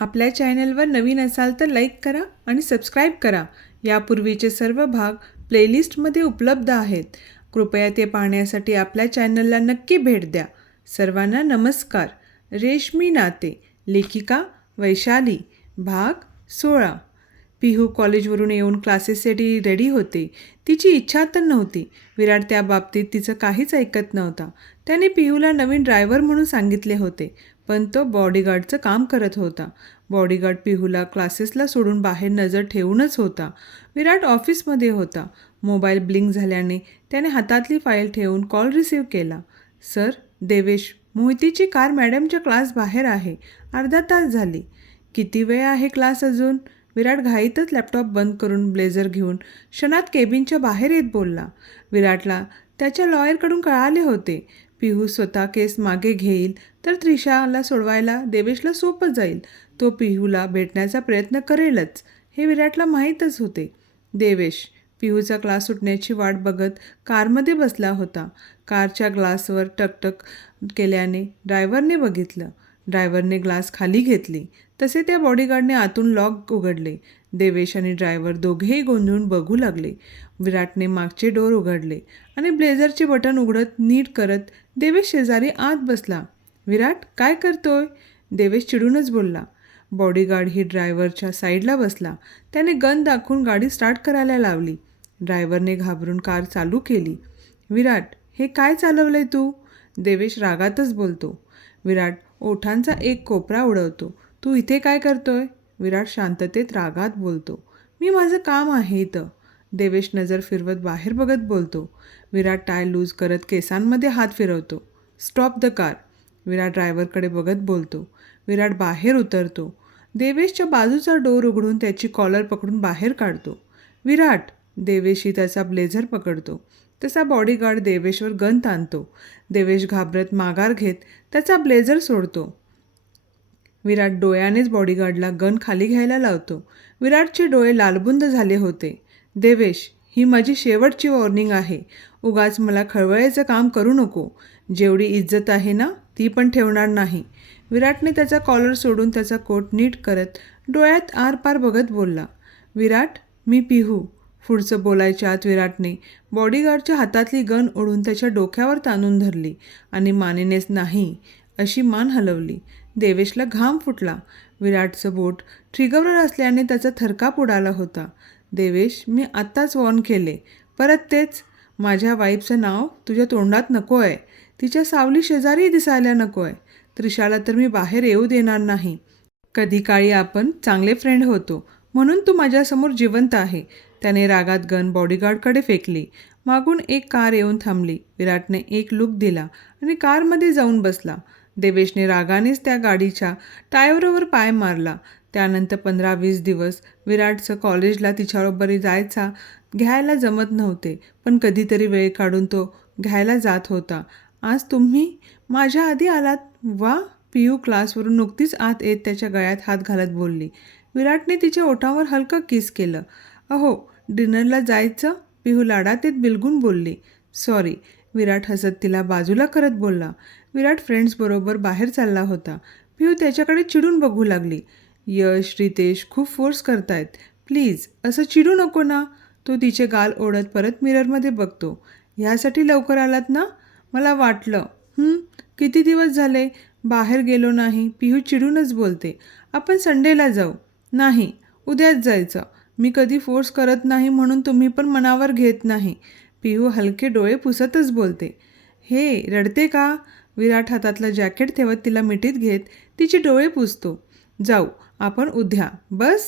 आपल्या चॅनलवर नवीन असाल तर लाईक करा आणि सबस्क्राईब करा. यापूर्वीचे सर्व भाग प्लेलिस्टमध्ये उपलब्ध आहेत. कृपया ते पाहण्यासाठी आपल्या चॅनलला नक्की भेट द्या. सर्वांना नमस्कार. रेशमी नाते, लेखिका वैशाली, भाग 16. पिहू कॉलेजवरून येऊन क्लासेससाठी रेडी होते. तिची इच्छा तर नव्हती. विराट त्या बाबतीत तिचं काहीच ऐकत नव्हता. त्याने पिहूला नवीन ड्रायव्हर म्हणून सांगितले होते, पण तो बॉडीगार्डचं काम करत होता. बॉडीगार्ड पिहूला क्लासेसला सोडून बाहेर नजर ठेवूनच होता. विराट ऑफिसमध्ये होता. मोबाईल ब्लिंक झाल्याने त्याने हातातली फाईल ठेवून कॉल रिसीव्ह केला. सर, देवेश, मोहितीची कार मॅडमच्या क्लास बाहेर आहे. अर्धा तास झाली. किती वेळ आहे क्लास अजून? विराट घाईतच लॅपटॉप बंद करून ब्लेझर घेऊन क्षणात केबिनच्या बाहेर येत बोलला. विराटला त्याच्या लॉयरकडून कळाले होते. पिहू स्वतः केस मागे घेईल तर त्रिशाला सोडवायला देवेशला सोपं जाईल. तो पिहूला भेटण्याचा प्रयत्न करेलच हे विराटला माहीतच होते. देवेश पिहूचा क्लास सुटण्याची वाट बघत कारमध्ये बसला होता. कारच्या ग्लासवर टकटक केल्याने ड्रायव्हरने बघितलं. ड्रायव्हरने ग्लास खाली घेतली तसे त्या बॉडीगार्डने आतून लॉक उघडले. देवेश आणि ड्रायव्हर दोघेही गोंधळून बघू लागले. विराटने मागचे डोर उघडले आणि ब्लेझरचे बटन उघडत नीट करत देवेश शेजारी आत बसला. विराट, काय करतोय? देवेश चिडूनच बोलला. बॉडीगार्ड ही ड्रायव्हरच्या साईडला बसला. त्याने गन दाखवून गाडी स्टार्ट करायला लावली. ड्रायव्हरने घाबरून कार चालू केली. विराट, हे काय चालवलंय तू? देवेश रागातच बोलतो. विराट ओठांचा एक कोपरा उडवतो. तू इथे काय करतोय? विराट शांततेत रागात बोलतो. मी माझं काम आहे इथं. देवेश नजर फिरवत बाहेर बघत बोलतो. विराट टाय लूज करत केसांमध्ये हात फिरवतो. Stop the car. विराट ड्रायव्हरकडे बघत बोलतो. विराट बाहेर उतरतो. देवेशच्या बाजूचा डोर उघडून त्याची कॉलर पकडून बाहेर काढतो. विराट. देवेशही त्याचा ब्लेझर पकडतो. तसा बॉडीगार्ड देवेशवर गन ताणतो. देवेश घाबरत माघार घेत त्याचा ब्लेझर सोडतो. विराट डोळ्यानेच बॉडीगार्डला गन खाली घ्यायला लावतो. विराटचे डोळे लालबुंद झाले होते. देवेश, ही माझी शेवटची वॉर्निंग आहे. उगाच मला खळवळायचं काम करू नको. जेवढी इज्जत आहे ना, ती पण ठेवणार नाही. विराटने त्याचा कॉलर सोडून त्याचा कोट नीट करत डोळ्यात आरपार बघत बोलला. विराट, मी पिहू. पुढचं बोलायच्या आत विराटने बॉडीगार्डच्या हातातली गन ओढून त्याच्या डोक्यावर ताणून धरली आणि मानेनेच नाही अशी मान हलवली. देवेशला घाम फुटला. विराटचं बोट ट्रिगरवर असल्याने त्याचा थरकाप उडाला होता. देवेश, मी आत्ताच वॉर्न केले. परत तेच? माझ्या वाईफचं नाव तुझ्या तोंडात नको आहे. तिच्या सावली शेजारी दिसायला नको आहे. त्रिशाला तर मी बाहेर येऊ देणार नाही. कधी काळी आपण चांगले फ्रेंड होतो म्हणून तू माझ्यासमोर जिवंत आहे. त्याने रागात गन बॉडीगार्डकडे फेकली. मागून एक कार येऊन थांबली. विराटने एक लुक दिला आणि कारमध्ये जाऊन बसला. देवेशने रागानेच त्या गाडीच्या टायरवर पाय मारला. त्यानंतर 15-20 दिवस विराटचं कॉलेजला तिच्याबरोबर जायचा घ्यायला जमत नव्हते, पण कधीतरी वेळ काढून तो घ्यायला जात होता. आज तुम्ही माझ्या आधी आलात? वा. पिहू क्लासवरून नुकतीच आत येत त्याच्या गळ्यात हात घालत बोलली. विराटने तिच्या ओठावर हलकं किस केलं. अहो, डिनरला जायचं? पिहू लाडात येत बिलगून बोलली. सॉरी. विराट हसत तिला बाजूला करत बोलला. विराट फ्रेंड्सबरोबर बाहेर चालला होता. पिहू त्याच्याकडे चिडून बघू लागली. यश, रितेश खूप फोर्स करतायत. प्लीज असं चिडू नको ना. तो तिचे गाल ओढत परत मिररमध्ये बघतो. ह्यासाठी लवकर आलात ना? मला वाटलं. किती दिवस झाले बाहेर गेलो नाही. पिहू चिडूनच बोलते. आपण संडेला जाऊ. नाही, उद्याच जायचं. मी कधी फोर्स करत नाही म्हणून तुम्ही पण मनावर घेत नाही. पिहू हलके डोळे पुसतच बोलते. हे, रडते का? विराट हातातलं जॅकेट ठेवत तिला मिठीत घेत तिचे डोळे पुसतो. जाऊ आपण उद्या. बस?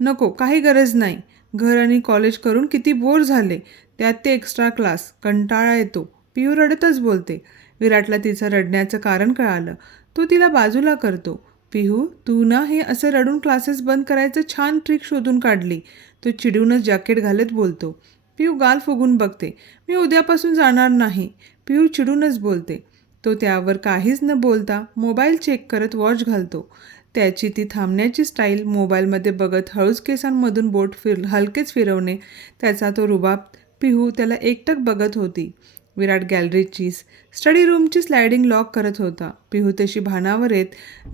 नको, काही गरज नाही. घर आणि कॉलेज करून किती बोर झाले. त्यात ते एक्स्ट्रा क्लास. कंटाळा येतो. पिहू रडतच बोलते. विराटला तिचं रडण्याचं कारण कळालं. तो तिला बाजूला करतो. पिहू, तू ना हे असं रडून क्लासेस बंद करायचं छान ट्रिक शोधून काढली. तो चिडूनच जॅकेट घालत बोलतो. पिहू गाल फुगून बघते. मी उद्यापासून जाणार नाही. पिहू चिडूनच बोलते. तो त्यावर काहीच न बोलता मोबाईल चेक करत वॉच घालतो. त्याची ती थांबण्याची स्टाईल मोबाईलमध्ये बघत हळूच केसांमधून बोट हलकेच फिरवणे, त्याचा तो रुबाब. पिहू त्याला एकटक बघत होती. विराट गॅलरीची स्टडी रूमची स्लायडिंग लॉक करत होता. पिहू तशी भानावर येत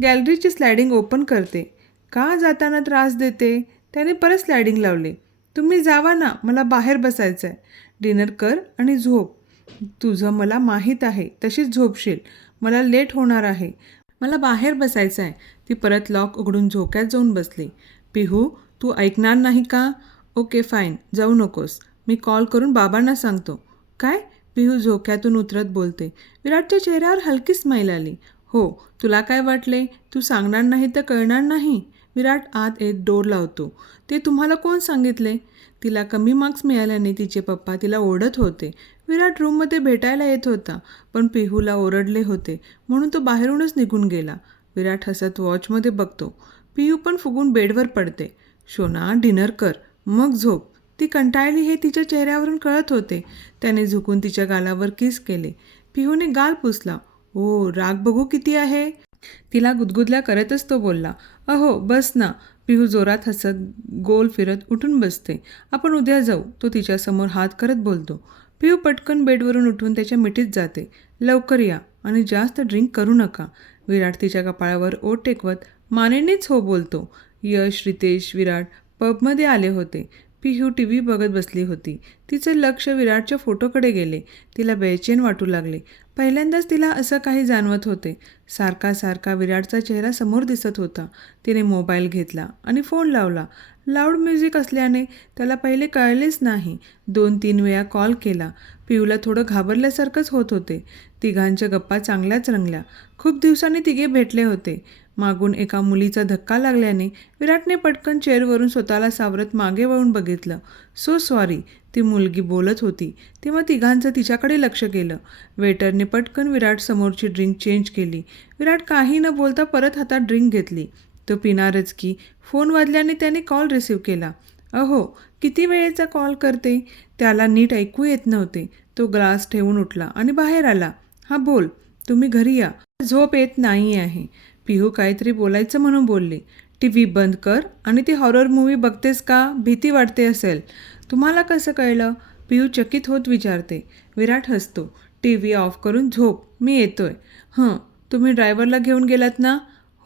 गॅलरीची स्लायडिंग ओपन करते. का जाताना त्रास देते? त्याने परत स्लायडिंग लावली. तुम्ही जावा ना, मला बाहेर बसायचं आहे. डिनर कर आणि झोप. तुझं मला माहीत आहे, तशीच झोपशील. मला लेट होणार आहे. मला बाहेर बसायचं आहे. ती परत लॉक उघडून झोक्यात जाऊन बसली. पिहू, तू ऐकणार नाही का? ओके फाईन, जाऊ नकोस. मी कॉल करून बाबांना सांगतो. काय? पिहू झोक्यातून उतरत बोलते. विराटच्या चेहऱ्यावर हलकी स्माईल आली. हो, तुला काय वाटले? तू सांगणार नाही तर कळणार नाही. विराट आत येत डोर लावतो. ते तुम्हाला कोण सांगितले? तिला कमी मार्क्स मिळाल्याने तिचे पप्पा तिला ओरडत होते. विराट रूममध्ये भेटायला येत होता, पण पिहूला ओरडले होते म्हणून तो बाहेरूनच निघून गेला. विराट हसत वॉचमध्ये बघतो. पिहू पण फुगून बेडवर पडते. शोना, डिनर कर, मग झोप. ती कंटाळली हे तिच्या चेहऱ्यावरून कळत होते. त्याने झुकून तिच्या गालावर किस केले. पिहूने गाल पुसला. ओ, राग बघू किती आहे. तिला गुदगुदल्या करतच तो बोलला. अहो, बस ना. पिहू जोरात हसत गोल फिरत उठून बसते. आपण उद्या जाऊ, तो तिच्यासमोर हात करत बोलतो. पिहू पटकन बेडवरून उठून त्याच्या मिठीत जाते. लवकर या आणि जास्त ड्रिंक करू नका. विराट तिच्या कपाळावर ओठ टेकवत मानेनेच हो बोलतो. यश, रितेश, विराट पबमध्ये आले होते. पिहू टीव्ही बघत बसली होती. तिचे लक्ष विराटच्या फोटोकडे गेले. तिला बेचैन वाटू लागले. पहिल्यांदाच तिला असं काही जाणवत होते. सारखा विराटचा चेहरा समोर दिसत होता. तिने मोबाईल घेतला आणि फोन लावला. लाऊड म्युझिक असल्याने त्याला पहिले कळलेच नाही. 2-3 वेळा कॉल केला. पिहूला थोडं घाबरल्यासारखंच होत होते. तिघांच्या गप्पा चांगल्याच रंगल्या. खूप दिवसांनी तिघे भेटले होते. मागून एका मुलीचा धक्का लागल्याने विराटने पटकन चेअरवरून स्वतःला सावरत मागे वळून बघितलं. सो सॉरी, ती मुलगी बोलत होती तेव्हा तिघांचं तिच्याकडे लक्ष गेलं. वेटरने पटकन विराट समोरची ड्रिंक चेंज केली. विराट काही न बोलता परत हातात ड्रिंक घेतली. तो पिणारच की. फोन वाजल्याने त्याने कॉल रिसीव्ह केला. अहो, किती वेळेचा कॉल करते? त्याला नीट ऐकू येत नव्हते. तो ग्लास ठेवून उठला आणि बाहेर आला. हां बोल, तुम्ही घरी या. झोप येत नाही आहे. पिहू काहीतरी बोलायचं म्हणून बोलली. टीव्ही बंद कर आणि ती हॉरर मूव्ही बघतेस का? भीती वाटते असेल. तुम्हाला कसं कळलं? पिहू चकित होत विचारते. विराट हसतो. टीव्ही ऑफ करून झोप, मी येतोय. तुम्ही ड्रायव्हरला घेऊन गेलात ना?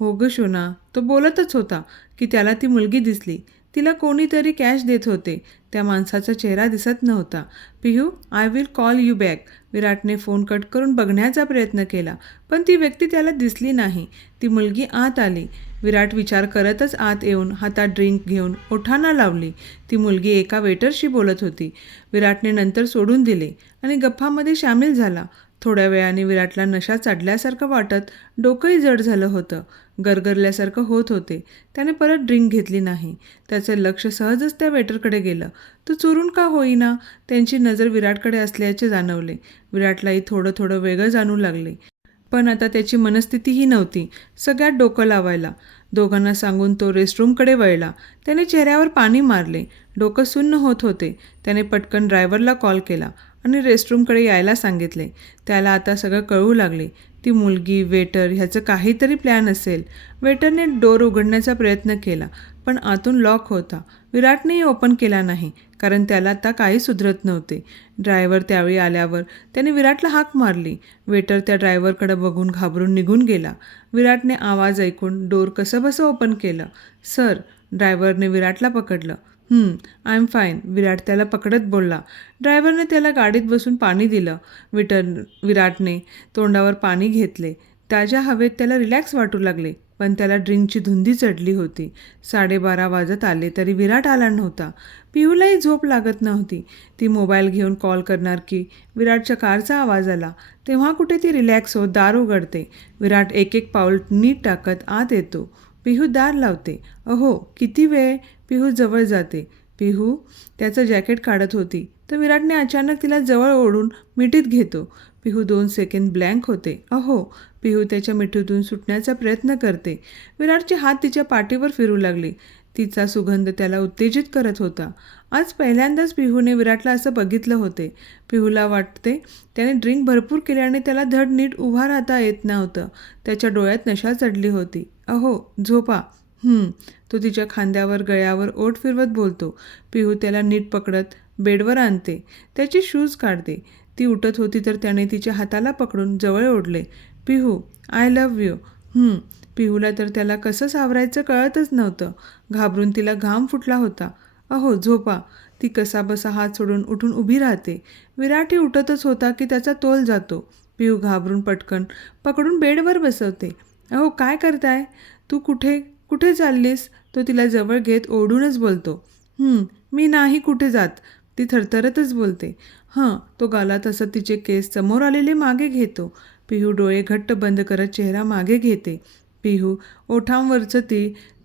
हो ग शोना. तो बोलतच होता की त्याला ती मुलगी दिसली. तिला कोणीतरी कॅश देत होते. त्या माणसाचा चेहरा दिसत नव्हता. Pihu, I will call you back. विराटने फोन कट करून बघण्याचा प्रयत्न केला, पण ती व्यक्ती त्याला दिसली नाही. ती मुलगी आत आली. विराट विचार करतच आत येऊन हातात ड्रिंक घेऊन ओठांना लावली. ती मुलगी एका वेटरशी बोलत होती. विराटने नंतर सोडून दिले आणि गप्पामध्ये सामील झाला. थोड्या वेळाने विराटला नशा चढल्यासारखं वाटत डोकंही जड झालं होतं. गरगरल्यासारखं होत होते. त्याने परत ड्रिंक घेतली नाही. त्याचं लक्ष सहजच त्या वेटरकडे गेलं. तो चुरून का होईना त्यांची नजर विराटकडे असल्याचे जाणवले. विराटलाही थोडं वेगळं जाणू लागले. पण आता त्याची मनस्थितीही नव्हती सगळ्यात डोकं लावायला. दोघांना सांगून तो रेस्टरूमकडे वळला. त्याने चेहऱ्यावर पाणी मारले. डोकं सुन्न होत होते. त्याने पटकन ड्रायव्हरला कॉल केला आणि रेस्टरूमकडे यायला सांगितले. त्याला आता सगळं कळू लागले. ती मुलगी, वेटर ह्याचं काहीतरी प्लॅन असेल. वेटरने डोर उघडण्याचा प्रयत्न केला, पण आतून लॉक होता. विराटनेही ओपन केला नाही, कारण त्याला आता काही सुधरत नव्हते. ड्रायव्हर त्यावेळी आल्यावर त्याने विराटला हाक मारली. वेटर त्या ड्रायव्हरकडे बघून घाबरून निघून गेला. विराटने आवाज ऐकून डोर कसंबसं ओपन केलं. सर, ड्रायव्हरने विराटला पकडलं. आय एम फाईन, विराट त्याला पकडत बोलला. ड्रायव्हरने त्याला गाडीत बसून पाणी दिलं. विराटने तोंडावर पाणी घेतले. ताज्या हवेत त्याला रिलॅक्स वाटू लागले, पण त्याला ड्रिंकची धुंदी चढली होती. 12:30 वाजत आले तरी विराट आला नव्हता. पिहूलाही झोप लागत नव्हती. ती मोबाईल घेऊन कॉल करणार की विराटच्या कारचा आवाज आला. तेव्हा कुठे ती रिलॅक्स होत दार उघडते. विराट एक पाऊल नीट टाकत आत येतो. पिहू दार लावते. अहो, किती वेळ? पिहू जवळ जाते. पिहू त्याचं जॅकेट काढत होती तर विराटने अचानक तिला जवळ ओढून मिठीत घेतो. पिहू 2 सेकंद ब्लँक होते. अहो, पिहू त्याच्या मिठीतून सुटण्याचा प्रयत्न करते. विराटचे हात तिच्या पाठीवर फिरू लागले. तिचा सुगंध त्याला उत्तेजित करत होता. आज पहिल्यांदाच पिहूने विराटला असं बघितलं होते. पिहूला वाटते त्याने ड्रिंक भरपूर केल्याने त्याला धड नीट उभा राहता येत नव्हतं. त्याच्या डोळ्यात नशा चढली होती. अहो, झोपा. तो तिच्या खांद्यावर गळ्यावर ओठ फिरवत बोलतो. पिहू त्याला नीट पकडत बेडवर आणते. त्याचे शूज काढते. ती उठत होती तर त्याने तिच्या हाताला पकडून जवळ ओढले. पिहू, आय लव्ह यू. पिहूला तर त्याला कसं सावरायचं कळतच नव्हतं. घाबरून तिला घाम फुटला होता. अहो झोपा. ती कसाबसा हात सोडून उठून उभी राहते. विराटही उठतच होता की त्याचा तोल जातो. पिहू घाबरून पटकन पकडून बेडवर बसवते. अहो काय करताय? तू कुठे कुठे चाललीस? तो तिला जवळ घेत ओरडूनच बोलतो. मी नाही कुठे जात. ती थरथरतच बोलते. तो गालात असत तिचे केस समोर आलेले मागे घेतो. पिहू डोळे घट्ट बंद करत चेहरा मागे घेते. पिहू ओठांवरचं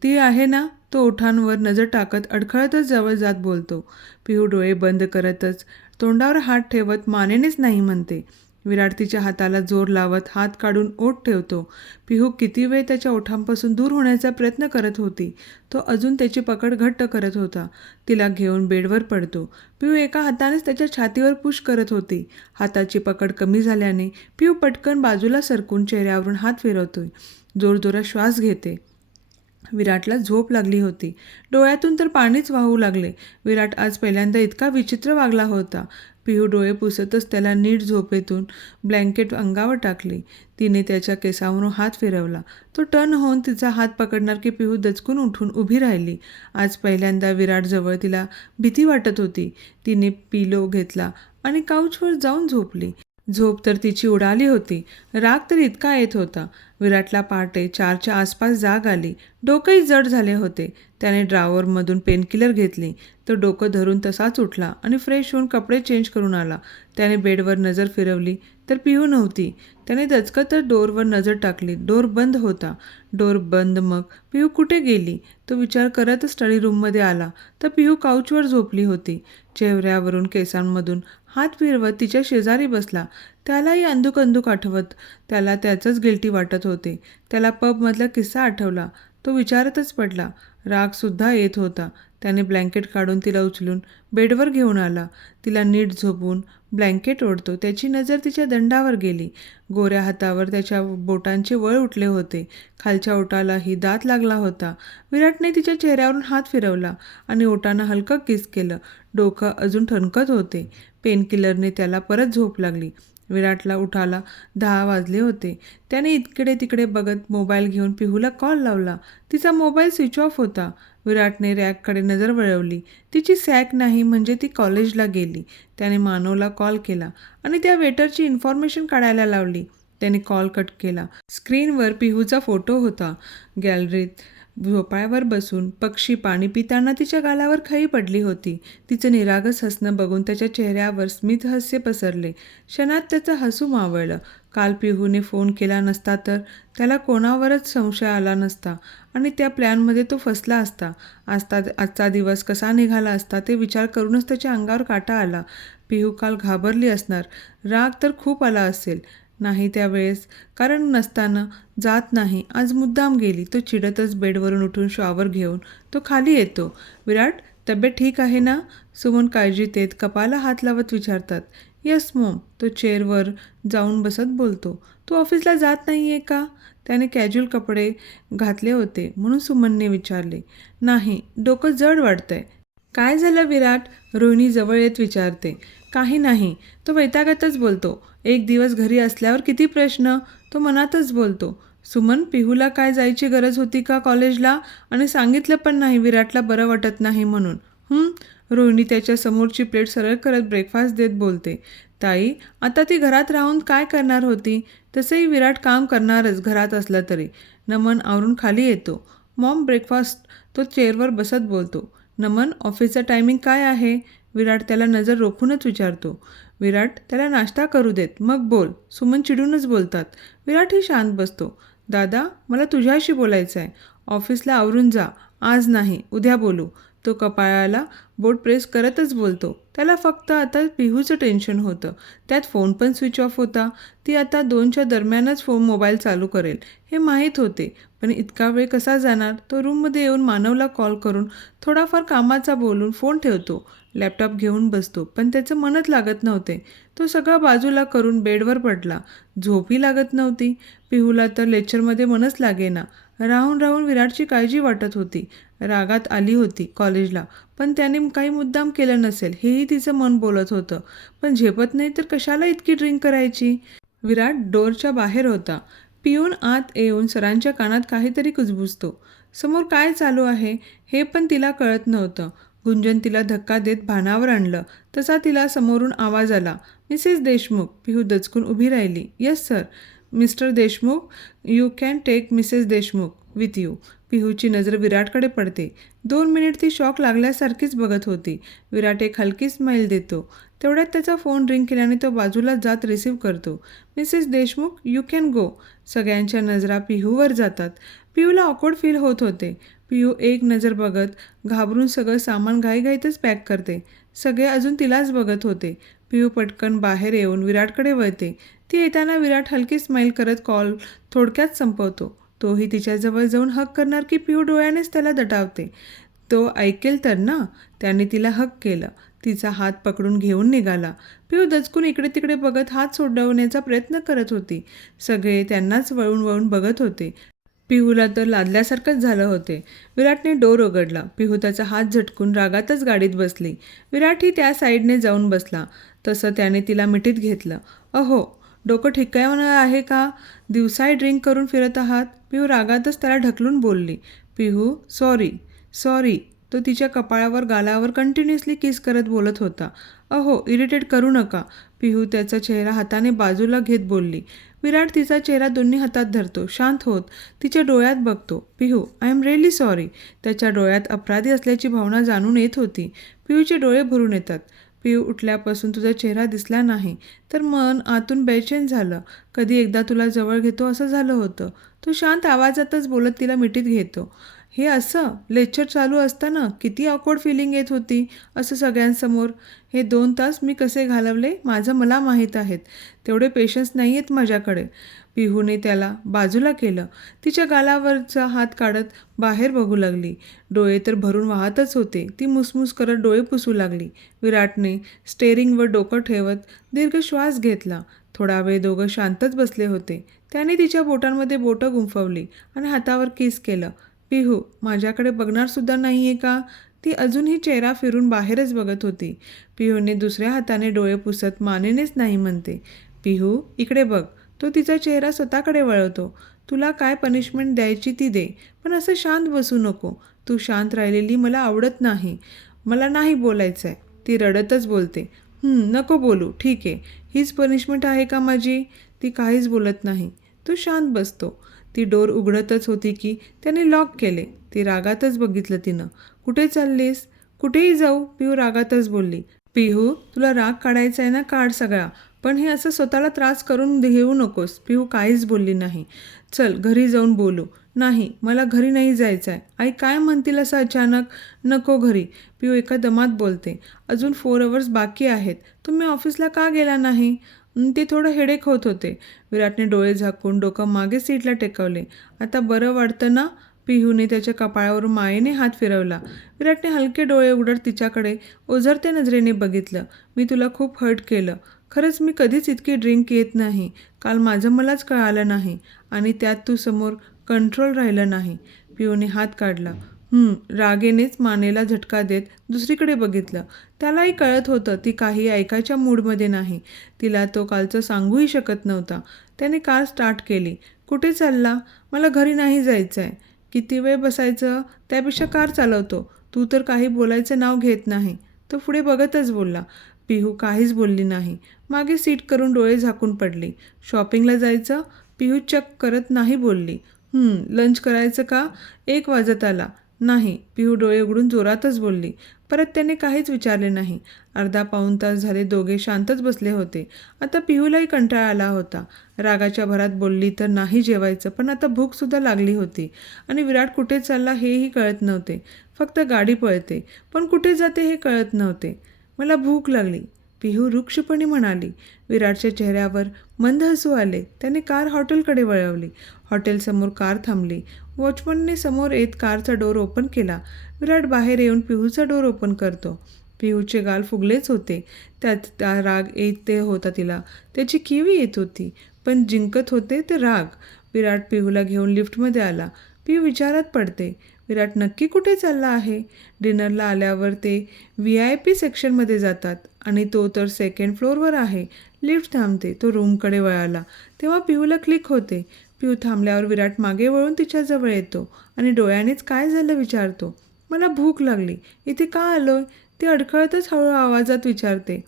ती आहे ना? तो ओठांवर नजर टाकत अडखळतच जवळ जात बोलतो. पिहू डोळे बंद करतच तोंडावर हात ठेवत मानेनेच नाही म्हणते. विराट तिच्या हाताला जोर लावत हात काढून ओठ ठेवतो. पिहू किती वेळ त्याच्या ओठांपासून दूर होण्याचा प्रयत्न करत होती. तो अजून त्याची पकड घट्ट करत होता. तिला घेऊन बेडवर पडतो. पिहू एका हातानेच त्याच्या छातीवर पुश करत होती. हाताची पकड कमी झाल्याने पिहू पटकन बाजूला सरकून चेहऱ्यावरून हात फिरवतोय. जोरजोरात श्वास घेते. विराटला झोप लागली होती. डोळ्यातून तर पाणीच वाहू लागले. विराट आज पहिल्यांदा इतका विचित्र वागला होता. पिहू डोळे पुसतच त्याला नीट झोपेतून ब्लँकेट अंगावर टाकली. तिने त्याच्या केसावरून हात फिरवला. तो टर्न होऊन तिचा हात पकडणार की पिहू दचकून उठून उभी राहिली. आज पहिल्यांदा विराटजवळ तिला भीती वाटत होती. तिने पिलो घेतला आणि काउचवर जाऊन झोपली. झोप तर तिची उडाली होती. राग तर इतका येत होता. विराटला पहाटे 4च्या आसपास जाग आली. डोकंही जड झाले होते. त्याने ड्रॉवरमधून पेनकिलर घेतली. तो डोकं धरून तसाच उठला आणि फ्रेश होऊन कपडे चेंज करून आला. त्याने बेडवर नजर फिरवली तर पिहू नव्हती. त्याने दचकतच डोअरवर नजर टाकली. डोअर बंद होता. डोअर बंद. मग पिहू कुठे गेली? तो विचार करतच स्टडी रूममध्ये आला तर पिहू काउचवर झोपली होती. चेहऱ्यावरून केसांमधून हात फिरवत तिच्या शेजारी बसला. त्यालाही अंदूक अंदूक आठवत त्याला त्याचंच गिल्टी वाटत होते. त्याला पबमधला किस्सा आठवला. तो विचारतच पडला. रागसुद्धा येत होता. त्याने ब्लँकेट काढून तिला उचलून बेडवर घेऊन आला. तिला नीट झोपून ब्लँकेट ओढतो. त्याची नजर तिच्या दंडावर गेली. गोऱ्या हातावर त्याच्या बोटांचे वळ उठले होते. खालच्या ओठालाही दात लागला होता. विराटने तिच्या चेहऱ्यावरून हात फिरवला आणि ओठांना हलकं किस केलं. डोकं अजून ठणकत होते. पेनकिलरने त्याला परत झोप लागली. विराटला उठाला 10 वाजले होते. त्याने इकडे तिकडे बघत मोबाईल घेऊन पिहूला कॉल लावला. तिचा मोबाईल स्विच ऑफ होता. विराटने रॅककडे नजर वळवली. तिची सॅक नाही म्हणजे ती कॉलेजला गेली. त्याने मानवला कॉल केला आणि त्या वेटरची इन्फॉर्मेशन काढायला लावली. त्याने कॉल कट केला. स्क्रीनवर पिहूचा फोटो होता. गॅलरीत झोपाळ्यावर बसून पक्षी पाणी पिताना तिच्या गालावर खई पडली होती. तिचं निरागस हसणं बघून त्याच्या चेहऱ्यावर स्मितहास्य पसरले. क्षणात त्याचं हसू मावळलं. काल पिहूने फोन केला नसता तर त्याला कोणावरच संशय आला नसता आणि त्या प्लॅनमध्ये तो फसला असता. आजचा दिवस कसा निघाला असता ते विचार करूनच त्याच्या अंगावर काटा आला. पिहू काल घाबरली असणार. राग तर खूप आला असेल. नाही त्यावेळेस कारण नसताना जात नाही. आज मुद्दाम गेली. तो चिडतच बेडवरून उठून शॉवर घेऊन तो खाली येतो. विराट, तब्येत ठीक आहे ना? सुमन काळजीत येत कपाला हात लावत विचारतात. Yes Maugham. तो चेअरवर जाऊन बसत बोलतो. तू ऑफिसला जात नाही आहे का? त्याने कॅज्युअल कपडे घातले होते म्हणून सुमनने विचारले. नाही, डोकं जड वाटतंय. काय झालं विराट? रोहिणी जवळ येत विचारते. काही नाही. तो वैतागतच बोलतो. एक दिवस घरी असल्यावर किती प्रश्न. तो मनातच बोलतो. सुमन, पिहूला काय जायची गरज होती का कॉलेजला? आणि सांगितलं पण नाही विराटला बरं वाटत नाही म्हणून. रोहिणी त्याच्या समोरची प्लेट सरळ करत ब्रेकफास्ट देत बोलते. ताई, आता ती घरात राहून काय करणार होती? तसंही विराट काम करणारच घरात असलं तरी. नमन आवरून खाली येतो. Maugham, breakfast. तो चेअरवर बसत बोलतो. नमन, ऑफिसचा टायमिंग काय आहे? विराट त्याला नजर रोखूनच विचारतो. विराट, त्याला नाश्ता करू देत, मग बोल. सुमन चिडूनच बोलतात. विराटही शांत बसतो. दादा, मला तुझ्याशी बोलायचं आहे. ऑफिसला आवरून जा. आज नाही, उद्या बोलू. तो कपाळाला बोट प्रेस करतच बोलतो. त्याला फक्त आता पिहूचं टेन्शन होतं. त्यात फोन पण स्विच ऑफ होता. ती आता 2च्या दरम्यानच मोबाईल चालू करेल हे माहीत होते. पण इतका वेळ कसा जाणार? तो रूममध्ये येऊन मानवला कॉल करून थोडाफार कामाचा बोलून फोन ठेवतो. लॅपटॉप घेऊन बसतो. पण त्याचं मनच लागत नव्हते. तो सगळं बाजूला करून बेडवर पडला. झोपही लागत नव्हती. पिहूला तर लेक्चरमध्ये मनच लागेना. राहून राहून विराटची काळजी वाटत होती. रागात आली होती कॉलेजला, पण त्याने काही मुद्दाम केलं नसेल हेही तिचं मन बोलत होतं. पण झेपत नाही तर कशाला इतकी ड्रिंक करायची? विराट डोअरच्या बाहेर होता. पिऊन आत येऊन सरांच्या कानात काहीतरी कुजबुजतो. समोर काय चालू आहे हे पण तिला कळत नव्हतं. गुंजन तिला धक्का देत भानावर आणलं. तसा तिला समोरून आवाज आला, "मिसेस देशमुख." पिहू दचकून उभी राहिली. "Yes sir." "Mister Deshmukh, you can take missus Deshmukh with you." पिहूची नजर विराटकडे पडते. 2 मिनिट ती शॉक लागल्यासारखीच बघत होती. विराट एक हलकी स्माईल देतो. तेवढ्यात त्याचा फोन रिंग केल्याने तो बाजूला जात रिसीव्ह करतो. "Mrs Deshmukh, you can go." सगळ्यांच्या नजरा पिहूवर जातात. पिहूला ऑकवर्ड फील होत होते. पिहू एक नजर बघत घाबरून सगळं सामान घाईघाईतच पॅक करते. सगळे अजून तिलाच बघत होते. पिहू पटकन बाहेर येऊन विराटकडे वळते. ती येताना विराट हलकी स्माईल करत कॉल थोडक्यात संपवतो. तोही तिच्याजवळ जाऊन हक करणार की पिहू डोळ्यानेच त्याला दटावते. तो ऐकेल तर ना. त्याने तिला हक केलं. तिचा हात पकडून घेऊन निघाला. पिहू दचकून इकडे तिकडे बघत हात सोडवण्याचा प्रयत्न करत होती. सगळे त्यांनाच वळून वळून बघत होते. पिहूला तर लादल्यासारखंच झालं होते. विराटने डोर उघडला. पिहू त्याचा हात झटकून रागातच गाडीत बसली. विराटही त्या साईडने जाऊन बसला. तसं त्याने तिला मिठीत घेतलं. "अहो, डोकं ठिकाणं आहे का? दिवसाही ड्रिंक करून फिरत आहात." पिहू रागातच त्याला ढकलून बोलली. "पिहू, सॉरी सॉरी." तो तिच्या कपाळावर गालावर कंटिन्युअसली किस करत बोलत होता. "अहो, इरिटेट करू नका." पिहू त्याचा चेहरा हाताने बाजूला घेत बोलली. विराट तिचा चेहरा दोन्ही हातात धरतो. शांत होत तिच्या डोळ्यात बघतो. "पिहू, आय एम रिअली सॉरी." त्याच्या डोळ्यात अपराधी असल्याची भावना जाणून येत होती. पिहूचे डोळे भरून येतात. "पिहू, उठल्यापासून तुझा चेहरा दिसला नाही तर मन आतून बेचैन झालं. कधी एकदा तुला जवळ घेतो असं झालं होतं." तो शांत आवाजातच बोलत तिला मिठीत घेतो. "हे असं लेक्चर चालू असताना किती ऑकवर्ड फिलिंग येत होती असं सगळ्यांसमोर. हे 2 तास मी कसे घालवले माझं मला माहीत आहेत. तेवढे पेशन्स नाही आहेत माझ्याकडे." पिहूने त्याला बाजूला केलं. तिच्या गालावरचा हात काढत बाहेर बघू लागली. डोळे तर भरून वाहतच होते. ती मुसमुस करत डोळे पुसू लागली. विराटने स्टेअरिंगवर डोकं ठेवत दीर्घ श्वास घेतला. थोडा वेळ दोघं शांतच बसले होते. त्याने तिच्या बोटांमध्ये बोटं गुंफवली आणि हातावर किस केलं. "पिहू, माझ्याकडे बघणारसुद्धा नाही आहे का?" ती अजूनही चेहरा फिरून बाहेरच बघत होती. पिहूने दुसऱ्या हाताने डोळे पुसत मानेनेच नाही म्हणते. "पिहू, इकडे बघ." तो तिचा चेहरा स्वतःकडे वळवतो. "तुला काय पनिशमेंट द्यायची ती दे, पण असं शांत बसू नको. तू शांत राहिलेली मला आवडत नाही. मला नाही बोलायचं आहे." ती रडतच बोलते. नको बोलू. ठीक आहे. हीच पनिशमेंट आहे का माझी?" ती काहीच बोलत नाही. तो शांत बसतो. ती डोर उघडतच होती की त्याने लॉक केले. ती रागातच बघितलं तिनं. "कुठे चाललीस?" "कुठेही जाऊ." पिहू रागातच बोलली. "पिहू, तुला राग काढायचा आहे ना काढ सगळा. पण हे असं स्वतःला त्रास करून घेऊ नकोस." पिहू काहीच बोलली नाही. "चल घरी जाऊन बोलू." "नाही, मला घरी नाही जायचं आहे." "आई काय म्हणतील असं अचानक?" "नको घरी." पिहू एका दमात बोलते. "अजून 4 अवर्स बाकी आहेत. तुम्ही ऑफिसला का गेला नाही?" ते थोडं हेडेक होत होते." विराटने डोळे झाकून डोकं मागे सीटला टेकवले. "आता बरं वाटतं ना?" पिहूने त्याच्या कपाळावर मायेने हात फिरवला. विराटने हलके डोळे उघडत तिच्याकडे ओझरत्या नजरेने बघितलं. "मी तुला खूप हर्ट केलं. खरंच मी कधीच इतकी ड्रिंक येत नाही. काल माझं मलाच कळालं नाही आणि त्यात तू समोर कंट्रोल राहिलं नाही." पिहूने हात काढला. रागेनेच मानेला झटका देत दुसरीकडे बघितलं. त्यालाही कळत होतं ती काही ऐकायच्या मूडमध्ये नाही. तिला तो कालचं सांगूही शकत नव्हता. त्याने कार स्टार्ट केली. "कुठे चालला?" "मला घरी नाही जायचं आहे." "किती वेळ बसायचं? त्यापेक्षा कार चालवतो." "तू तर काही बोलायचं नाव घेत नाही." तो पुढे बघतच बोलला. पिहू काहीच बोलली नाही. मागे सीट करून डोळे झाकून पडली. "शॉपिंगला जायचं?" पिहू चक करत नाही बोलली. लंच करायचं का?" 1 वाजत आला. "नाही." पिहू डोळे उघडून जोरातच बोलली. परत त्याने काहीच विचारले नाही. अर्धा पाऊण तास झाले दोघे शांतच बसले होते. आता पिहूलाही कंटाळा आला होता. रागाच्या भरात बोलली तर नाही जेवायचं, पण आता भूकसुद्धा लागली होती आणि विराट कुठे चालला हेही कळत नव्हते. फक्त गाडी पळते, पण कुठे जाते हे कळत नव्हते. "मला भूक लागली." पिहू रुक्षपणे म्हणाली. विराटच्या चेहऱ्यावर मंद हसू आले. त्याने कार हॉटेलकडे वळवली. हॉटेलसमोर कार थांबली. वॉचमनने समोर येत कारचा डोर ओपन केला. विराट बाहेर येऊन पिहूचा डोर ओपन करतो. पिहूचे गाल फुगलेच होते. त्यात त्या राग येत होता तिला. त्याची किवी येत होती, पण जिंकत होते ते राग. विराट पिहूला घेऊन लिफ्टमध्ये आला. पिहू विचारात पडते. विराट नक्की कुठे चालला आहे? डिनरला आल्यावर ते VIP सेक्शनमध्ये जातात आणि तो तर 2nd फ्लोअरवर आहे. लिफ्ट थांबते. तो रूमकडे वळाला तेव्हा पिहूला क्लिक होते. पिहू थांबल्यावर विराट मागे वळून तिच्याजवळ येतो आणि डोळ्यानेच काय झालं विचारतो. मला भूक लागली, इथे का आलोय? ती अडखळतच हळू आवाजात विचारते.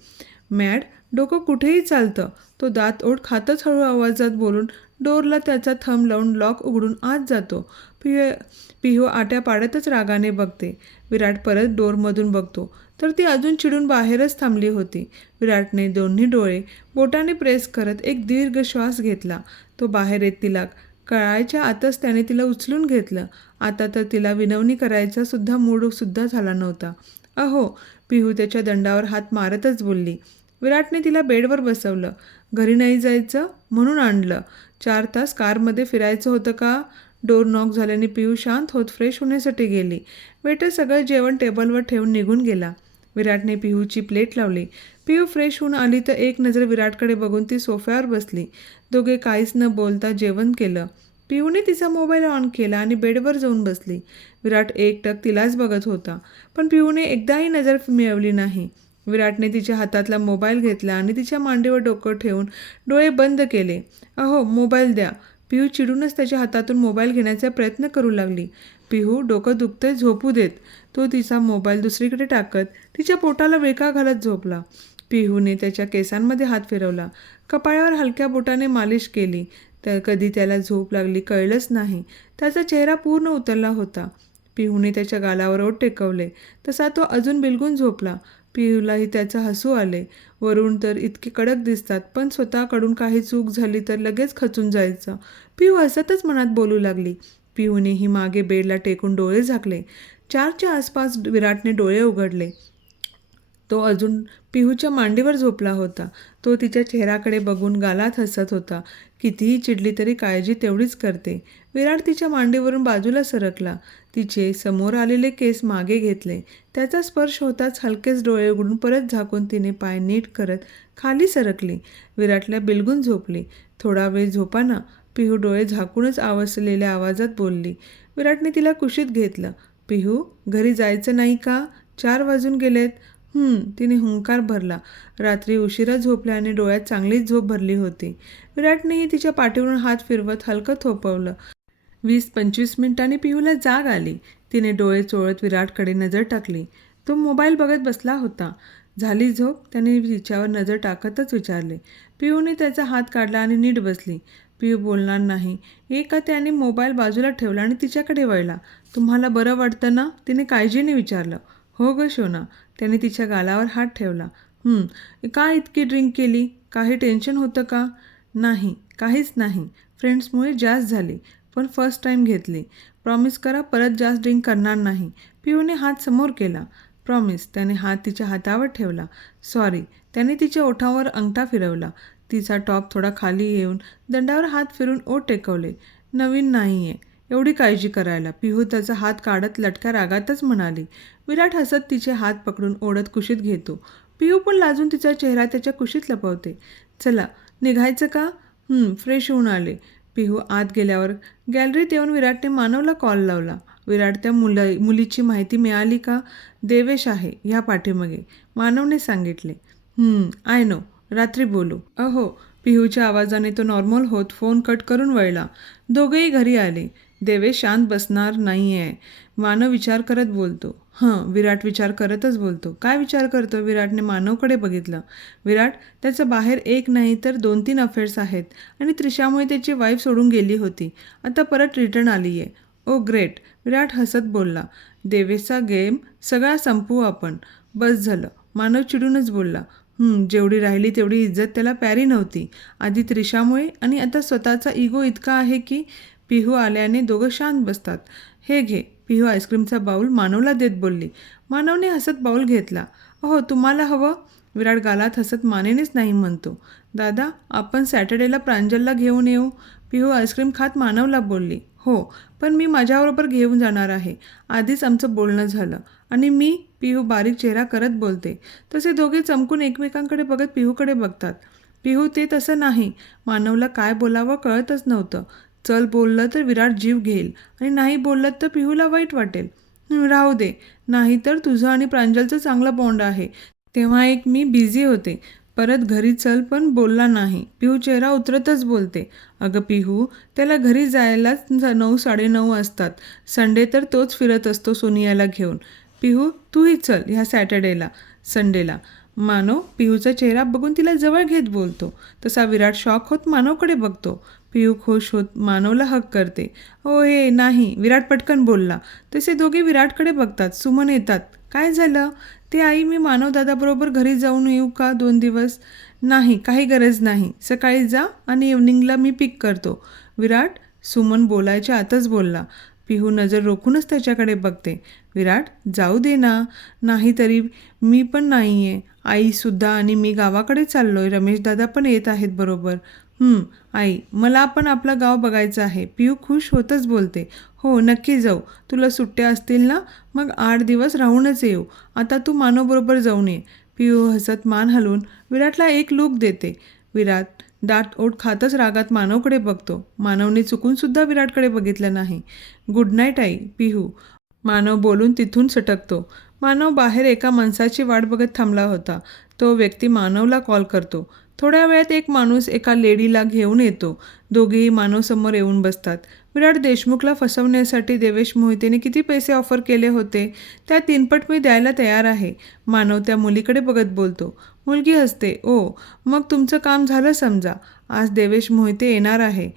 मॅड, डोकं कुठेही चालतं, तो दात ओठ खातच हळू आवाजात बोलून डोरला त्याचा थंब लावून लॉक उघडून आत जातो. पिहू आट्या पाडतच रागाने बघते. विराट परत डोरमधून बघतो तर ती अजून चिडून बाहेरच थांबली होती. विराटने दोन्ही डोळे बोटाने प्रेस करत एक दीर्घ श्वास घेतला. तो बाहेर येत तिला कळायच्या आतच त्याने तिला उचलून घेतलं. आता तर तिला विनवणी करायचा सुद्धा मूडसुद्धा झाला नव्हता. अहो, पिहू त्याच्या दंडावर हात मारतच बोलली. विराटने तिला बेडवर बसवलं. घरी नाही जायचं म्हणून आणलं. 4 तास कारमध्ये फिरायचं होतं का? डोर नॉक झाल्याने पिहू शांत होत फ्रेश होण्यासाठी गेली. वेटर सगळं जेवण टेबलवर ठेवून निघून गेला. विराटने पिहूची प्लेट लावली. पिहू फ्रेश होऊन आली तर एक नजर विराटकडे बघून ती सोफ्यावर बसली. दोघे काहीच न बोलता जेवण केलं. पिहूने तिचा मोबाईल ऑन केला आणि बेडवर जाऊन बसली. विराट एकटक तिलाच बघत होता, पण पिहूने एकदाही नजर मिळवली नाही. विराटने तिच्या हातातला मोबाईल घेतला आणि तिच्या मांडीवर डोकं ठेवून डोळे बंद केले. अहो, मोबाईल द्या. पिहू चिडूनच त्याच्या हातातून मोबाईल घेण्याचा प्रयत्न करू लागली. पिहू, डोकं दुखतंय, झोपू देत. तो तिचा मोबाईल दुसरीकडे टाकत तिच्या पोटाला विळखा घालत झोपला. पिहूने त्याच्या केसांमध्ये हात फिरवला. कपाळावर हलक्या बोटाने मालिश केली. तर कधी त्याला झोप लागली कळलंच नाही. त्याचा चेहरा पूर्ण उतरला होता. पिहूने त्याच्या गालावर ओठ टेकवले. तसा तो अजून बिलगून झोपला. पिहूलाही त्याचं हसू आले. वरून तर इतके कडक दिसतात, पण स्वतःकडून काही चूक झाली तर लगेच खचून जायचं. पिहू हसतच मनात बोलू लागली. पिहूनेही मागे बेडला टेकून डोळे झाकले. 4च्या आसपास विराटने डोळे उघडले. तो अजून पिहूच्या मांडीवर झोपला होता. तो तिच्या चेहऱ्याकडे बघून गालात हसत होता. कितीही चिडली तरी काळजी तेवढीच करते. विराट तिच्या मांडीवरून बाजूला सरकला. तिचे समोर आलेले केस मागे घेतले. त्याचा स्पर्श होताच हलकेच डोळे उघडून परत झाकून तिने पाय नीट करत खाली सरकली. विराटला बिलगून झोपली. थोडा वेळ झोपा ना, पिहू डोळे झाकूनच आवाजलेल्या आवाजात बोलली. विराटने तिला कुशीत घेतलं. पिहू, घरी जायचं नाही का? 4 वाजून गेलेत. तिने हुंकार भरला. रात्री उशिरा झोपल्याने डोळ्यात चांगलीच झोप भरली होती. विराटनेही तिच्या पाठीवरून हात फिरवत हलकं थोपवलं. 20-25 मिनिटांनी पिहूला जाग आली. तिने डोळे चोळत विराटकडे नजर टाकली. तो मोबाईल बघत बसला होता. झाली झोप? त्याने तिच्यावर नजर टाकतच विचारले. पिहूने त्याचा हात काढला आणि नीट बसली. पिहू बोलणार नाही. एका त्याने मोबाईल बाजूला ठेवला आणि तिच्याकडे वळला. तुम्हाला बरं वाटतं ना? तिने काळजीने विचारलं. हो ग शोना. त्याने तिच्या गालावर हात ठेवला. का इतकी ड्रिंक केली? काही टेन्शन होतं का? नाही, काहीच नाही. फ्रेंड्समुळे जास्त झाली, पण फर्स्ट टाईम घेतली. प्रॉमिस करा परत जास्त ड्रिंक करणार नाही. पिहूने हात समोर केला. प्रॉमिस. त्याने हात तिच्या हातावर ठेवला. सॉरी. त्याने तिच्या ओठावर अंगठा फिरवला. तिचा टॉप थोडा खाली येऊन दंडावर हात फिरून ओठ टेकवले. नवीन नाही आहे एवढी काळजी करायला. पिहू त्याचा हात काढत लटक्या रागातच म्हणाली. विराट हसत तिचे हात पकडून ओढत कुशीत घेतो. पिहू पण लाजून तिचा चेहरा त्याच्या कुशीत लपवते. चला, निघायचं का? फ्रेश होऊन आले. पिहू आत गेल्यावर गॅलरीत येऊन विराटने मानवला कॉल लावला. विराट, त्या मुलीची माहिती मिळाली का? देवेश आहे ह्या पाठीमागे, मानवने सांगितले. I know. रात्री बोलू. अहो. पिहूच्या आवाजाने तो नॉर्मल होत फोन कट करून वळला. दोघेही घरी आले. देवेश शांत बसणार नाही आहे. मानव विचार करत बोलतो. विराट विचार करतच बोलतो. काय विचार करतो? विराटने मानवकडे बघितलं. विराट, त्याचं बाहेर एक नाही तर 2-3 अफेअर्स आहेत आणि त्रिशामुळे त्याची वाईफ सोडून गेली होती. आता परत रिटर्न आली आहे. ओ ग्रेट. विराट हसत बोलला. देवेशचा गेम सगळा संपवू आपण. बस झालं. मानव चिडूनच बोलला. जेवढी राहिली तेवढी इज्जत त्याला प्यारी नव्हती. आधी त्रिशामुळे आणि आता स्वतःचा इगो इतका आहे की. पिहू आल्याने दोघं शांत बसतात. हे घे. पिहू आईस्क्रीमचा बाऊल मानवला देत बोलली. मानवने हसत बाऊल घेतला. अहो, तुम्हाला हवं? विराट गालात हसत मानेनेच नाही म्हणतो. दादा, आपण सॅटर्डेला प्रांजलला घेऊन येऊ. पिहू आईस्क्रीम खात मानवला बोलली. हो, पण मी माझ्याबरोबर घेऊन जाणार आहे. आधीच आमचं बोलणं झालं. आणि मी? पिहू बारीक चेहरा करत बोलते. तसे दोघे चमकून एकमेकांकडे बघत पिहूकडे बघतात. पिहू, ते तसं नाही. मानवला काय बोलावं कळतच नव्हतं. चल बोललं तर विराट जीव घेईल आणि नाही बोललं तर पिहूला वाईट वाटेल. राहू दे. नाही तर तुझं आणि प्रांजलचं चांगलं बॉन्ड आहे. तेव्हा एक मी बिझी होते. परत घरी चल पण बोलला नाही. पिहू चेहरा उतरतच बोलते, अगं पिहू, त्याला घरी जायलाच 9-9:30 वाजतात. संडे तर तोच फिरत असतो सोनियाला घेऊन. पिहू तूही चल ह्या संडेला. मानव पिहूचा चेहरा बघून तिला जवळ घेत बोलतो. तसा विराट शॉक होत मानवकडे बघतो. पिहू खुश होत मानवला हक करते. हो हे नाही, विराट पटकन बोलला. तसे दोघे विराटकडे बघतात. सुमन येतात. काय झालं? ते आई, मी मानव दादाबरोबर घरी जाऊन येऊ का 2 दिवस? नाही, काही गरज नाही. सकाळी जा आणि इव्हनिंगला मी पिक करतो. विराट, सुमन बोलायच्या आतच बोलला. पिहू नजर रोखूनच त्याच्याकडे बघते. विराट, जाऊ दे ना. नाही तरी मी पण नाही आहे. आईसुद्धा आणि मी गावाकडे चाललोय. रमेशदादा पण येत आहेत बरोबर. आई, मला पण आपलं गाव बघायचं आहे. पिहू खुश होतच बोलते. हो, नक्की जाऊ. तुला सुट्ट्या असतील ना? मग 8 दिवस राहूनच येऊ. आता तू मानवबरोबर जाऊन ये. पिहू हसत मान हलवून विराटला एक लूक देते. विराट दात ओठ खातच रागात मानवकडे बघतो. मानवने चुकूनसुद्धा विराटकडे बघितलं नाही. गुड नाईट आई. पिहू मानव बोलून तिथून सटकतो. मानव बाहेर एका माणसाची वाट बघत थांबला होता. तो व्यक्ती मानवला कॉल करतो. थोड्या वेळात एक माणूस एका लेडीला घेऊन येतो. दोघेही मानवसमोर येऊन बसतात. विराट देशमुखला फसवण्यासाठी देवेश मोहितेने किती पैसे ऑफर केले होते, त्या 3 पट मी द्यायला तयार आहे. मानव त्या मुलीकडे बघत बोलतो. मुलगी हसते. ओ, मग तुमचं काम झालं समजा. आज देवेश मोहिते येणार आहे.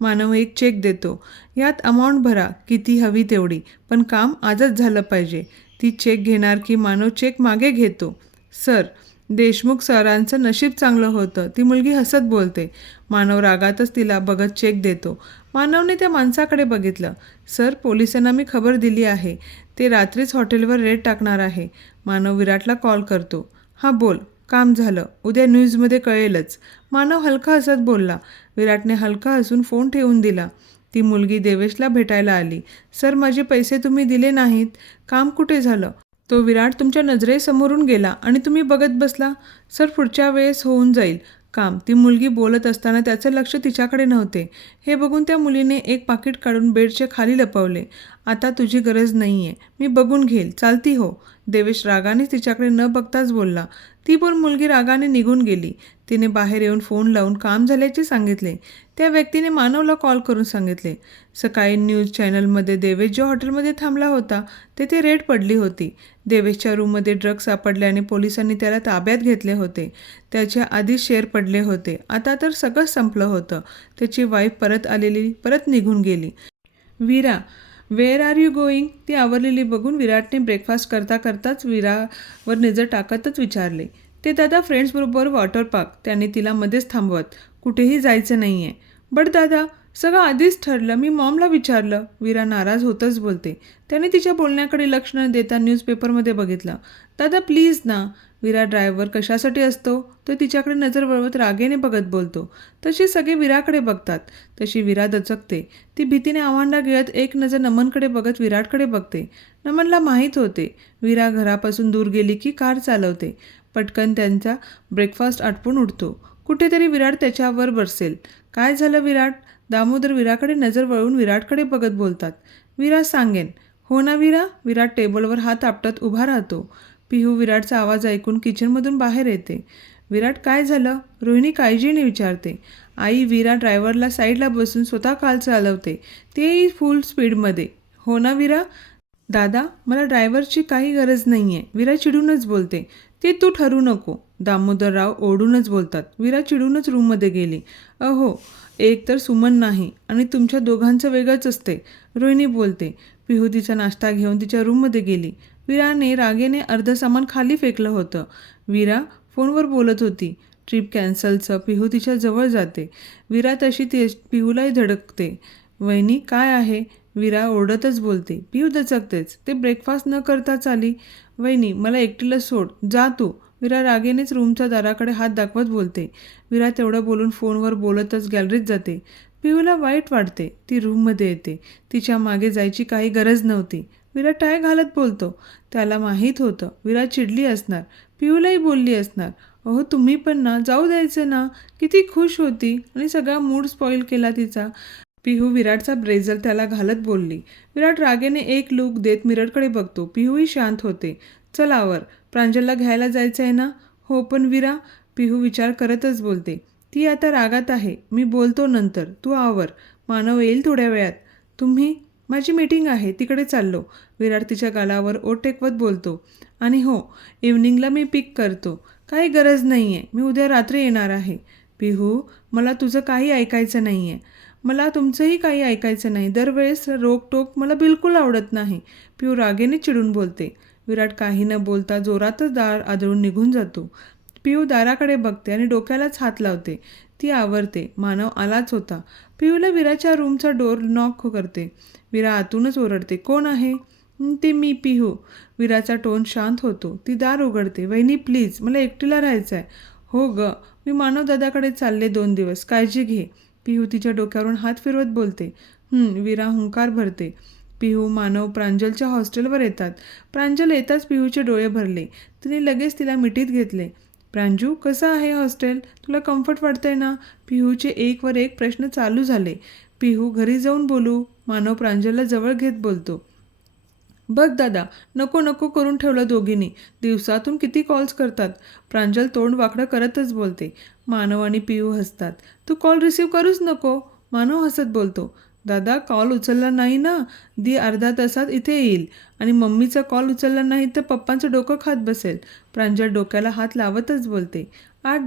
मानव एक चेक देतो. यात अमाऊंट भरा, किती हवी तेवढी, पण काम आजच झालं पाहिजे. ती चेक घेणार की मानव चेक मागे घेतो. सर, देशमुख सरांचं नशीब चांगलं होतं. ती मुलगी हसत बोलते. मानव रागातच तिला बघत चेक देतो. मानवने त्या माणसाकडे बघितलं. सर, पोलिसांना मी खबर दिली आहे. ते रात्रीच हॉटेलवर रेड टाकणार आहे. मानव विराटला कॉल करतो. हां बोल, काम झालं. उद्या न्यूजमध्ये कळेलच. मानव हलका हसत बोलला. विराटने हलका हसून फोन ठेवून दिला. ती मुलगी देवेशला भेटायला आली. सर, माझे पैसे तुम्ही दिले नाहीत. काम कुठे झालं? तो विराट तुमच्या नजरेसमोरून गेला आणि तुम्ही बघत बसला. सर, पुढच्या वेळेस होऊन जाईल काम. ती मुलगी बोलत असताना त्याचं लक्ष तिच्याकडे नव्हते. हे बघून त्या मुलीने एक पाकिट काढून बेडच्या खाली लपवले. आता तुझी गरज नाही आहे. मी बघून घेईल. चालती हो. देवेश रागाने तिच्याकडे न बघताच बोलला. ती पण मुलगी रागाने निघून गेली. तिने बाहेर येऊन फोन लावून काम झाल्याचे सांगितले. त्या व्यक्तीने मानवला कॉल करून सांगितले. सकाळी न्यूज चॅनलमध्ये देवेश ज्या हॉटेलमध्ये थांबला होता तेथे रेड पडली होती. देवेशच्या रूममध्ये ड्रग्ज सापडल्याने पोलिसांनी त्याला ताब्यात घेतले होते. त्याच्या आधीच शेअर पडले होते. आता तर सगळं संपलं होतं. त्याची वाईफ परत आलेली परत निघून गेली. वीरा, वेअर आर यू गोईंग? ती आवरलेली बघून विराटने ब्रेकफास्ट करता करताच वीरावर नजर टाकतच विचारले. ते दादा, फ्रेंड्सबरोबर वॉटर पार्क. त्याने तिला मध्येच थांबवत. कुठेही जायचं नाही आहे. बट दादा, सगळं आधीच ठरलं. मी मॉमला विचारलं. वीरा नाराज होतच बोलते. त्याने तिच्या बोलण्याकडे लक्ष न देता न्यूजपेपरमध्ये बघितलं. दादा प्लीज ना. वीरा ड्रायव्हर कशासाठी असतो? तो तिच्याकडे नजर वळवत रागेने बघत बोलतो. तशी सगळे वीराकडे बघतात. तशी वीरा दचकते. ती भीतीने आव्हांडा गिळत एक नजर नमनकडे बघत विराटकडे बघते. नमनला माहीत होते वीरा घरापासून दूर गेली की कार चालवते. पटकन त्यांचा ब्रेकफास्ट आटपून उठतो. कुठेतरी विराट त्याच्यावर बसेल. काय झालं विराट? दामोदर वीराकडे नजर वळवून विराटकडे बघत बोलतात. वीरा सांगेन. हो ना वीरा? विराट टेबलवर हात आपटत उभा राहतो. पिहू विराटचा आवाज ऐकून किचनमधून बाहेर येते. विराट, काय झालं? रोहिणी काळजीने विचारते. आई, वीरा ड्रायव्हरला साईडला बसून स्वतः कार चालवते. तेही फुल स्पीडमध्ये. हो ना वीरा? दादा, मला ड्रायव्हरची काही गरज नाही आहे. वीरा चिडूनच बोलते. ते तू ठरू नको. दामोदरराव ओरडूनच बोलतात. वीरा चिडूनच रूममध्ये गेली. अहो, एक तर सुमन नाही आणि तुमच्या दोघांचं वेगळंच असते. रोहिणी बोलते. पिहू तिचा नाश्ता घेऊन तिच्या रूममध्ये गेली. वीराने रागेने अर्ध सामान खाली फेकलं होतं. वीरा फोनवर बोलत होती. ट्रिप कॅन्सलचं. पिहू तिच्या जवळ जाते. वीरा तशी पिहूलाही धडकते. वहिनी, काय आहे? वीरा ओरडतच बोलते. पिहू दचकतेच. ते ब्रेकफास्ट न करताच आली. वहिनी, मला एकटीला सोड. जा तू. वीरा रागेनेच रूमच्या दाराकडे हात दाखवत बोलते. वीरा तेवढं बोलून फोनवर बोलतच गॅलरीत जाते. पिहूला वाईट वाटते. ती रूममध्ये येते. तिच्या मागे जायची काही गरज नव्हती. वीरा टाय घालत बोलतो. त्याला माहीत होतं वीरा चिडली असणार. पिहूलाही बोलली असणार. अहो तुम्ही पण ना, जाऊ द्यायचं ना. किती खुश होती आणि सगळा मूड स्पॉईल केला तिचा. पिहू विराटचा ब्रेझर त्याला घालत बोलली. विराट रागेने एक लूक देत मिररकडे बघतो. पिहूही शांत होते. चल आवर. प्रांजलला घ्यायला जायचं आहे ना? हो पण विरा, पिहू विचार करतच बोलते. ती आता रागात आहे. मी बोलतो नंतर, तू आवर. मानव येईल थोड्या वेळात. तुम्ही? माझी मीटिंग आहे, तिकडे चाललो. विराट तिच्या गालावर ओठ टेकवत बोलतो. आणि हो, इव्हनिंगला मी पिक करतो. काही गरज नाही आहे, मी उद्या रात्री येणार आहे. पिहू, मला तुझं काही ऐकायचं नाही आहे. मला तुमचंही काही ऐकायचं नाही. दरवेळेस रोकटोक मला बिलकुल आवडत नाही. पिहू रागेने चिडून बोलते. विराट काही न बोलता जोरातच दार आदळून निघून जातो. पिहू दाराकडे बघते आणि डोक्यालाच हात लावते. ती आवरते. मानव आलाच होता. पिहूला विराच्या रूमचा डोर नॉक करते. विरा आतूनच ओरडते, कोण आहे? ते मी, पिहू. विराचा टोन शांत होतो. ती दार उघडते. वहिनी प्लीज, मला एकटीला राहायचं आहे. हो ग, मी मानव दादाकडे चालले 2 दिवस, काळजी घे. पिहू तिच्या डोक्यावरून हात फिरवत बोलते. विरा हुंकार भरते. पिहू, मानव प्रांजलच्या हॉस्टेलवर येतात. प्रांजल येताच पिहूचे डोळे भरले. तिने लगेच तिला मिठीत घेतले. प्रांजू, कसं आहे हॉस्टेल? तुला कम्फर्ट वाटतंय ना? पिहूचे एकवर एक प्रश्न चालू झाले. पिहू, घरी जाऊन बोलू. मानव प्रांजलला जवळ घेत बोलतो. बघ दादा, नको नको करून ठेवलं दोघींनी. दिवसातून किती कॉल्स करतात. प्रांजल तोंड वाकडं करतच बोलते. मानव आणि पिहू हसतात. तू कॉल रिसीव्ह करूच नको. मानव हसत बोलतो. दादा, कॉल उचलला नाही ना, दी अर्धा तासात इथे येईल. आणि मम्मीचा कॉल उचलला नाही तर पप्पांचं डोकं खात बसेल. प्रांजल डोक्याला हात लावतच बोलते. 8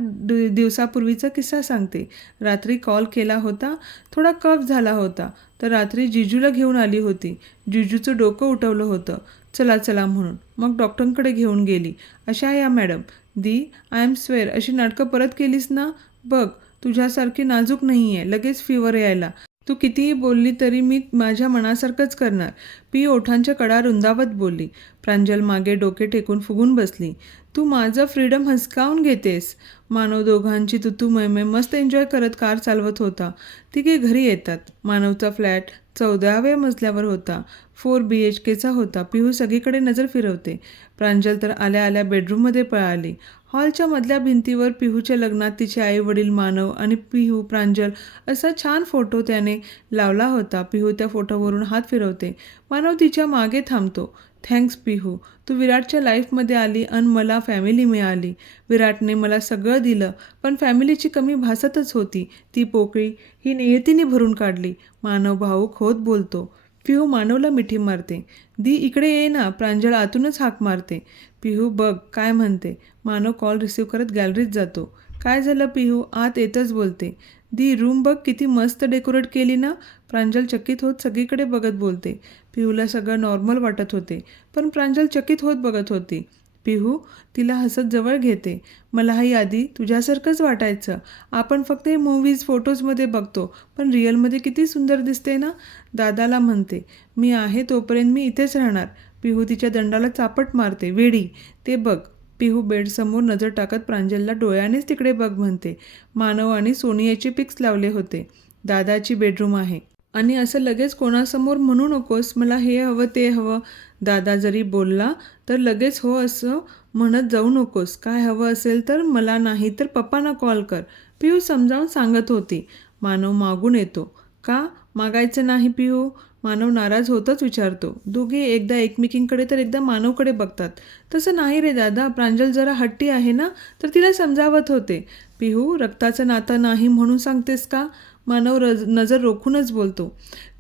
दिवसापूर्वीचा किस्सा सांगते. रात्री कॉल केला होता. थोडा कफ झाला होता. तर रात्री जिजूला घेऊन आली होती. जिजूचं डोकं उठवलं होतं. चला चला म्हणून. मग डॉक्टरांकडे घेऊन गेली. अशा या मॅडम. दी, आय एम स्वेअर अशी नाटकं परत केलीस ना? बघ, तुझ्यासारखी नाजूक नाही आहे लगेच फिवर यायला. तू कितीही बोलली तरी मी माझ्या मनासारखंच करणार. पी ओठांच्या कडा रुंदावत बोलली. प्रांजल मागे डोके टेकून फुगून बसली. तू माझं फ्रीडम हिसकावून घेतेस. मानव दोघांची तुतूमैमे मस्त एन्जॉय करत कार चालवत होता. तिघे घरी येतात. मानवचा फ्लॅट 14व्या मजल्यावर होता. 4 BHKचा होता. पिहू सगळीकडे नजर फिरवते. प्रांजल तर आल्या आल्या बेडरूममध्ये पळाली. हॉलच्या मधल्या भिंतीवर पिहूच्या लग्नात तिचे आई वडील, मानव आणि पिहू, प्रांजल असा छान फोटो त्याने लावला होता. पिहू त्या फोटोवरून हात फिरवते. मानव तिच्या मागे थांबतो. थँक्स पिहू, तू विराटच्या लाईफमध्ये आली आणि मला फॅमिली मिळाली. विराटने मला सगळं दिलं, पण फॅमिलीची कमी भासतच होती. ती पोकळी ही नियतीने भरून काढली. मानव भाऊक होत बोलतो. पिहू मानवला मिठी मारते. दी, इकडे ये ना. प्रांजल आतूनच हाक मारते. पिहू, बघ काय म्हणते. मानव कॉल रिसीव्ह करत गॅलरीत जातो. काय झालं पिहू? आत येतच बोलते. दी, रूम बघ किती मस्त डेकोरेट केली ना. प्रांजल चकित होत सगळीकडे बघत बोलते. पिहूला सगळं नॉर्मल वाटत होते, पण प्रांजल चकित होत बघत होती. पिहू तिला हसत जवळ घेते. मलाही आधी तुझ्यासारखंच वाटायचं. आपण फक्त हे मूव्हीज फोटोजमध्ये बघतो, पण रिअलमध्ये किती सुंदर दिसते ना. दादाला म्हणते, मी आहे तोपर्यंत मी इथेच राहणार. पिहू तिच्या दंडाला चापट मारते. वेडी, ते बघ. पिहू बेडसमोर नजर टाकत प्रांजलला डोळ्यानेच तिकडे बघ म्हणते. मानव आणि सोनियाचे पिक्स लावले होते. दादाची बेडरूम आहे आणि असं लगेच कोणासमोर म्हणू नकोस मला हे हवं ते हवं. दादा जरी बोलला तर लगेच हो असं म्हणत जाऊ नकोस. काय हवं असेल तर मला, नाही तर पप्पांना कॉल कर. पिहू समजावून सांगत होती. मानव मागून येतो. का मागायचं नाही पिहू? मानव नाराज होतच विचारतो. दोघे एकदा एकमेकींकडे तर एकदा मानवकडे बघतात. तसं नाही रे दादा, प्रांजल जरा हट्टी आहे ना, तर तिला समजावत होते. पिहू, रक्ताचं नातं नाही म्हणून सांगतेस का? मानव नजर रोखूनच बोलतो.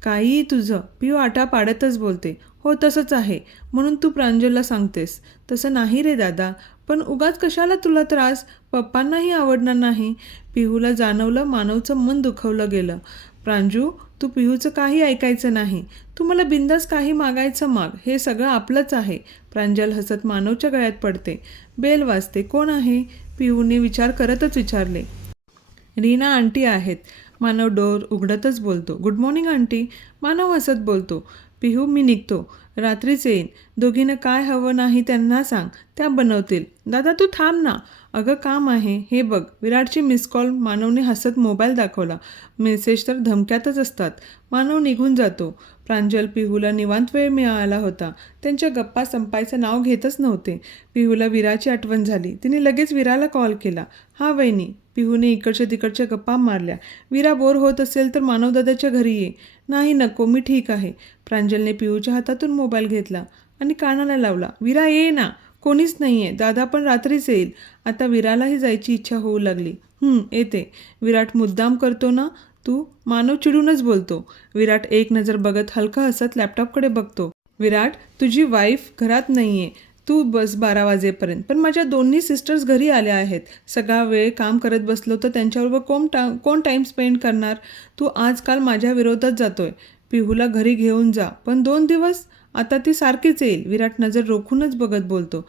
काहीही तुझं. पिहू आटा पाडतच बोलते. हो तसंच आहे, म्हणून तू प्रांजलला सांगतेस. तसं नाही रे दादा, पण उगाच कशाला तुला त्रास? पप्पांनाही आवडणार नाही. पिहूला जाणवलं मानवचं मन दुखवलं गेलं. प्रांजू, तू पिहूचं काही ऐकायचं नाही. तू मला बिंदास काही मागायचं माग, हे सगळं आपलंच आहे. प्रांजल हसत मानवच्या गळ्यात पडते. बेल वाजते. कोण आहे? पिहूने विचार करतच विचारले. रीना आंटी आहेत. मानव डोर उघडतच बोलतो. Good morning aunty. मानव हसत बोलतो. पिहू, मी निघतो. रात्रीच येईन. दोघींना काय हवं नाही त्यांना सांग, त्या बनवतील. दादा तू थांब ना. अगं काम आहे. हे बघ, विराटची मिस कॉल. मानवने हसत मोबाईल दाखवला. मेसेज तर धमक्यातच असतात. मानव निघून जातो. प्रांजल, पिहूला निवांत वेळ मिळाला होता. त्यांच्या गप्पा संपायचं नाव घेतच नव्हते. पिहूला विराची आठवण झाली. तिने लगेच विराला कॉल केला. हा वहिनी. पिहूने इकडच्या तिकडच्या गप्पा मारल्या. विरा बोर होत असेल तर मानवदादाच्या घरी ये. नाही नको, मी ठीक आहे. प्रांजलने पिहूच्या हातातून मोबाईल घेतला आणि कानाला लावला. विरा ये ना. कोणीच नाही आहे. दादा पण रात्रीच येईल. आता विरालाही जायची इच्छा होऊ लागली. येते. विराट मुद्दाम करतो ना तू? मानव चिडूनच बोलतो. विराट एक नजर बघत हलका हसत लॅपटॉपकडे बघतो. विराट, तुझी वाईफ घरात नाही आहे. तू बस 12 वाजेपर्यंत. पण माझ्या दोन्ही सिस्टर्स घरी आल्या आहेत. सगळा वेळ काम करत बसलो तर त्यांच्याबरोबर कोण टाईम स्पेंड करणार? तू आजकाल माझ्या विरोधात जातोय. पिहूला घरी घेऊन जा. पण 2 दिवस? आता ती सारखीच येईल. विराट नजर रोखूनच बघत बोलतो.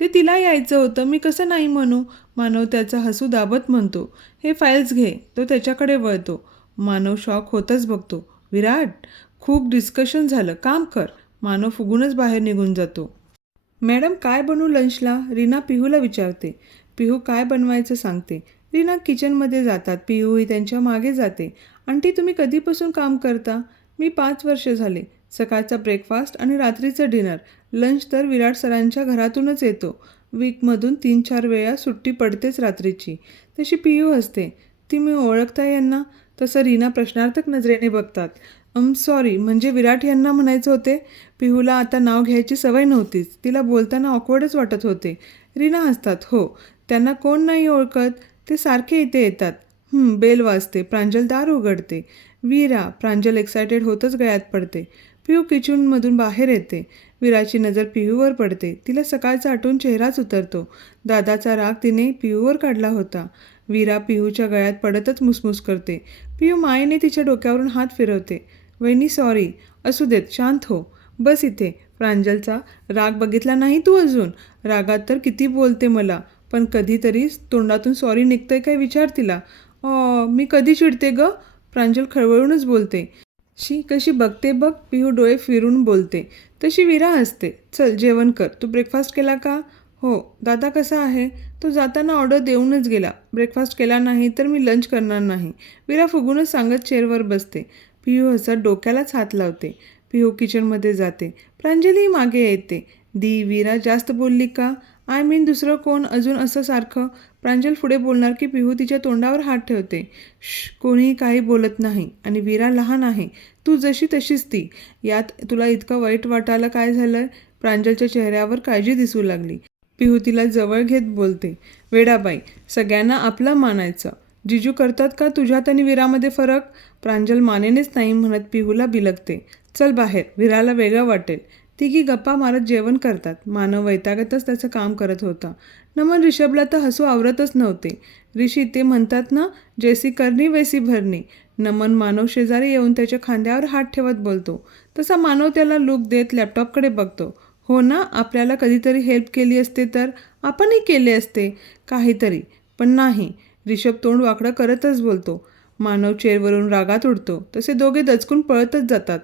ते तिला यायचं होतं. मी कसं नाही म्हणू? मानव त्याचा हसू दाबत म्हणतो. हे फाईल्स घे. तो त्याच्याकडे वळतो. मानव शॉक होतच बघतो. विराट, खूप डिस्कशन झालं. काम कर. मानव फुगूनच बाहेर निघून जातो. मॅडम, काय बनवू लंचला? रीना पिहूला विचारते. पिहू काय बनवायचं सांगते. रीना किचनमध्ये जातात. पिहूही त्यांच्या मागे जाते. आंटी, तुम्ही कधीपासून काम करता? मी 5 वर्ष झाले. सकाळचा ब्रेकफास्ट आणि रात्रीचं डिनर. लंच तर विराट सरांच्या घरातूनच येतो. वीकमधून 3-4 वेळा सुट्टी पडतेच रात्रीची. तशी पिहू हसते. तुम्ही ओळखता यांना? तसं रीना प्रश्नार्थक नजरेने बघतात. सॉरी, म्हणजे विराट यांना म्हणायचं होते. पिहूला आता नाव घ्यायची सवय नव्हतीच. तिला बोलताना ऑकवर्डच वाटत होते. रीना हसतात. हो, त्यांना कोण नाही ओळखत. ते सारखे इथे येतात. बेल वाजते. प्रांजल दार उघडते. वीरा. प्रांजल एक्सायटेड होतच गळ्यात पडते. पिहू किचनमधून बाहेर येते. वीराची नजर पिहूवर पडते. तिला सकाळचा आठवून चेहराच उतरतो. दादाचा राग तिने पिहूवर काढला होता. वीरा पिहूच्या गळ्यात पडतच मुसमुस करते. पिहू मायेने तिच्या डोक्यावरून हात फिरवते. वहिनी सॉरी. असू देत, शांत हो. बस इथे. प्रांजलचा राग बघितला नाही तू अजून? रागात तर किती बोलते मला. पण कधीतरी तोंडातून सॉरी निघतंय काय विचार तिला. मी कधी चिडते ग? प्रांजल खळवळूनच बोलते. शी, कशी बघते बघ. पिहू डोळे फिरून बोलते. तशी वीरा हसते. चल जेवण कर. तू ब्रेकफास्ट केला का? हो. दादा कसा आहे? तो जाताना ऑर्डर देऊनच गेला. ब्रेकफास्ट केला नाही तर मी लंच करणार नाही. वीरा फुगूनच सांगत चेअरवर बसते. पिहू हसत डोक्यालाच हात लावते. पिहू किचनमध्ये जाते. प्रांजली मागे येते. वीरा जास्त बोलली का? आय मीन दुसरं कोण अजून असं सारखं? प्रांजल पुढे बोलणार की पिहू तिच्या तोंडावर हात ठेवते. कोणीही काही बोलत नाही. आणि वीरा लहान आहे. तू जशी तशीच ती. यात तुला इतकं वाईट वाटायला काय झालं? प्रांजलच्या चेहऱ्यावर काळजी दिसू लागली. पिहू तिला जवळ घेत बोलते. वेडाबाई, सगळ्यांना आपलं मानायचं. जिजू करतात का तुझ्यात आणि वीरामध्ये फरक? प्रांजल मानेनेच नाही म्हणत पिहूला बिलगते. चल बाहेर. वीराला वेगळं वाटेल. तिघी गप्पा मारत जेवण करतात. मानव वैतागतच त्याचं काम करत होता. नमन ऋषभला तर हसू आवरतच नव्हते. ऋषी, ते म्हणतात ना, जैसी करणी वैसी भरणी. नमन मानव शेजारी येऊन त्याच्या खांद्यावर हात ठेवत बोलतो. तसा मानव त्याला लूक देत लॅपटॉपकडे बघतो. हो ना, आपल्याला कधीतरी हेल्प केली असते तर आपणही केले असते काहीतरी. पण नाही. ऋषभ तोंड वाकडं करतच बोलतो. मानव चेअरवरून रागात उडतो. तसे दोघे दचकून पळतच जातात.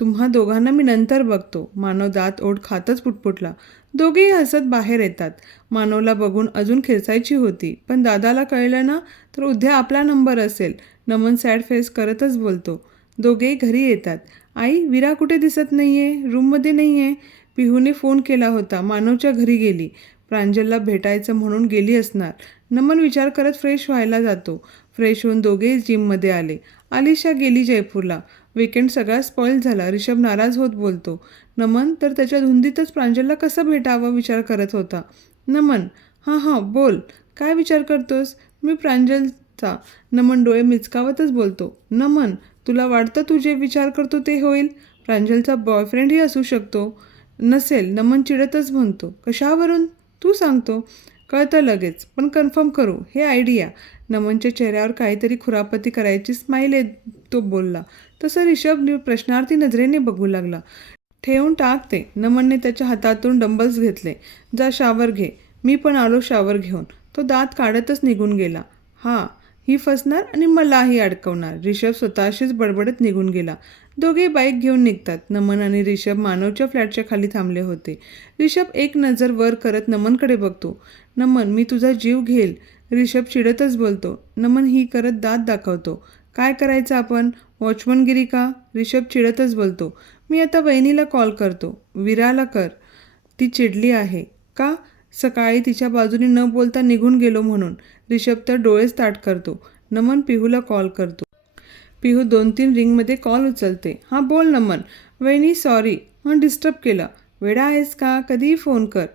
तुम्हा दोघांना मी नंतर बघतो. मानव दात ओठ खातच पुटपुटला. दोघेही हसत बाहेर येतात. मानवला बघून अजून खेचायची होती. पण दादाला कळलं ना तर उद्या आपला नंबर असेल. नमन सॅड फेस करतच बोलतो. दोघेही घरी येतात. आई, वीरा कुठे दिसत नाहीये? रूममध्ये नाही आहे. पिहूने फोन केला होता. मानवच्या घरी गेली. प्रांजलला भेटायचं म्हणून गेली असणार. नमन विचार करत फ्रेश व्हायला जातो. फ्रेश होऊन दोघेही जिममध्ये आले. आलिशा गेली जयपूरला. वीकेंड सगळा स्पॉइल झाला. ऋषभ नाराज होत बोलतो. नमन तर त्याच्या धुंदीतच प्रांजलला कसं भेटावं विचार करत होता. नमन, हां बोल. काय विचार करतोस? मी प्रांजलचा. नमन डोळे मिचकावतच बोलतो. नमन, तुला वाटतं तू जे विचार करतो ते होईल? प्रांजलचा बॉयफ्रेंडही असू शकतो. नसेल. नमन चिडतच म्हणतो. कशावरून? तू सांगतो. कळतं लगेच. पण कन्फर्म करू. हे आयडिया. नमनच्या चेहऱ्यावर काहीतरी खुरापती करायची स्माईल येत तो बोलला. तसं ऋषभ प्रश्नार्थी नजरेने बघू लागला. ठेवून टाक ते. नमनने त्याच्या हातातून डंबल्स घेतले. जा शावर घे. मी पण आलो शावर घेऊन. तो दात काढतच निघून गेला. ही फसणार आणि मलाही अडकवणार. ऋषभ स्वतःशीच बडबडत निघून गेला. दोघे बाईक घेऊन निघतात. नमन आणि ऋषभ मानवच्या फ्लॅटच्या खाली थांबले होते. ऋषभ एक नजर वर करत नमनकडे बघतो. नमन, मी तुझा जीव घेईल. ऋषभ चिडतच बोलतो. नमन ही करत दात दाखवतो. काय करायचं आपण? वॉचमनगिरी का? ऋषभ चिडतच बोलतो. मी आता वहिनीला कॉल करतो. वीराला कर. ती चिडली आहे का? सकाळी तिच्या बाजूने न बोलता निघून गेलो म्हणून. ऋषभ तर डोळेच ताट करतो. नमन पिहूला कॉल करतो. पिहू 2-3 रिंगमध्ये कॉल उचलते. बोल नमन. वहिनी सॉरी. डिस्टर्ब केलं. वेडा आहेस का? कधीही फोन कर.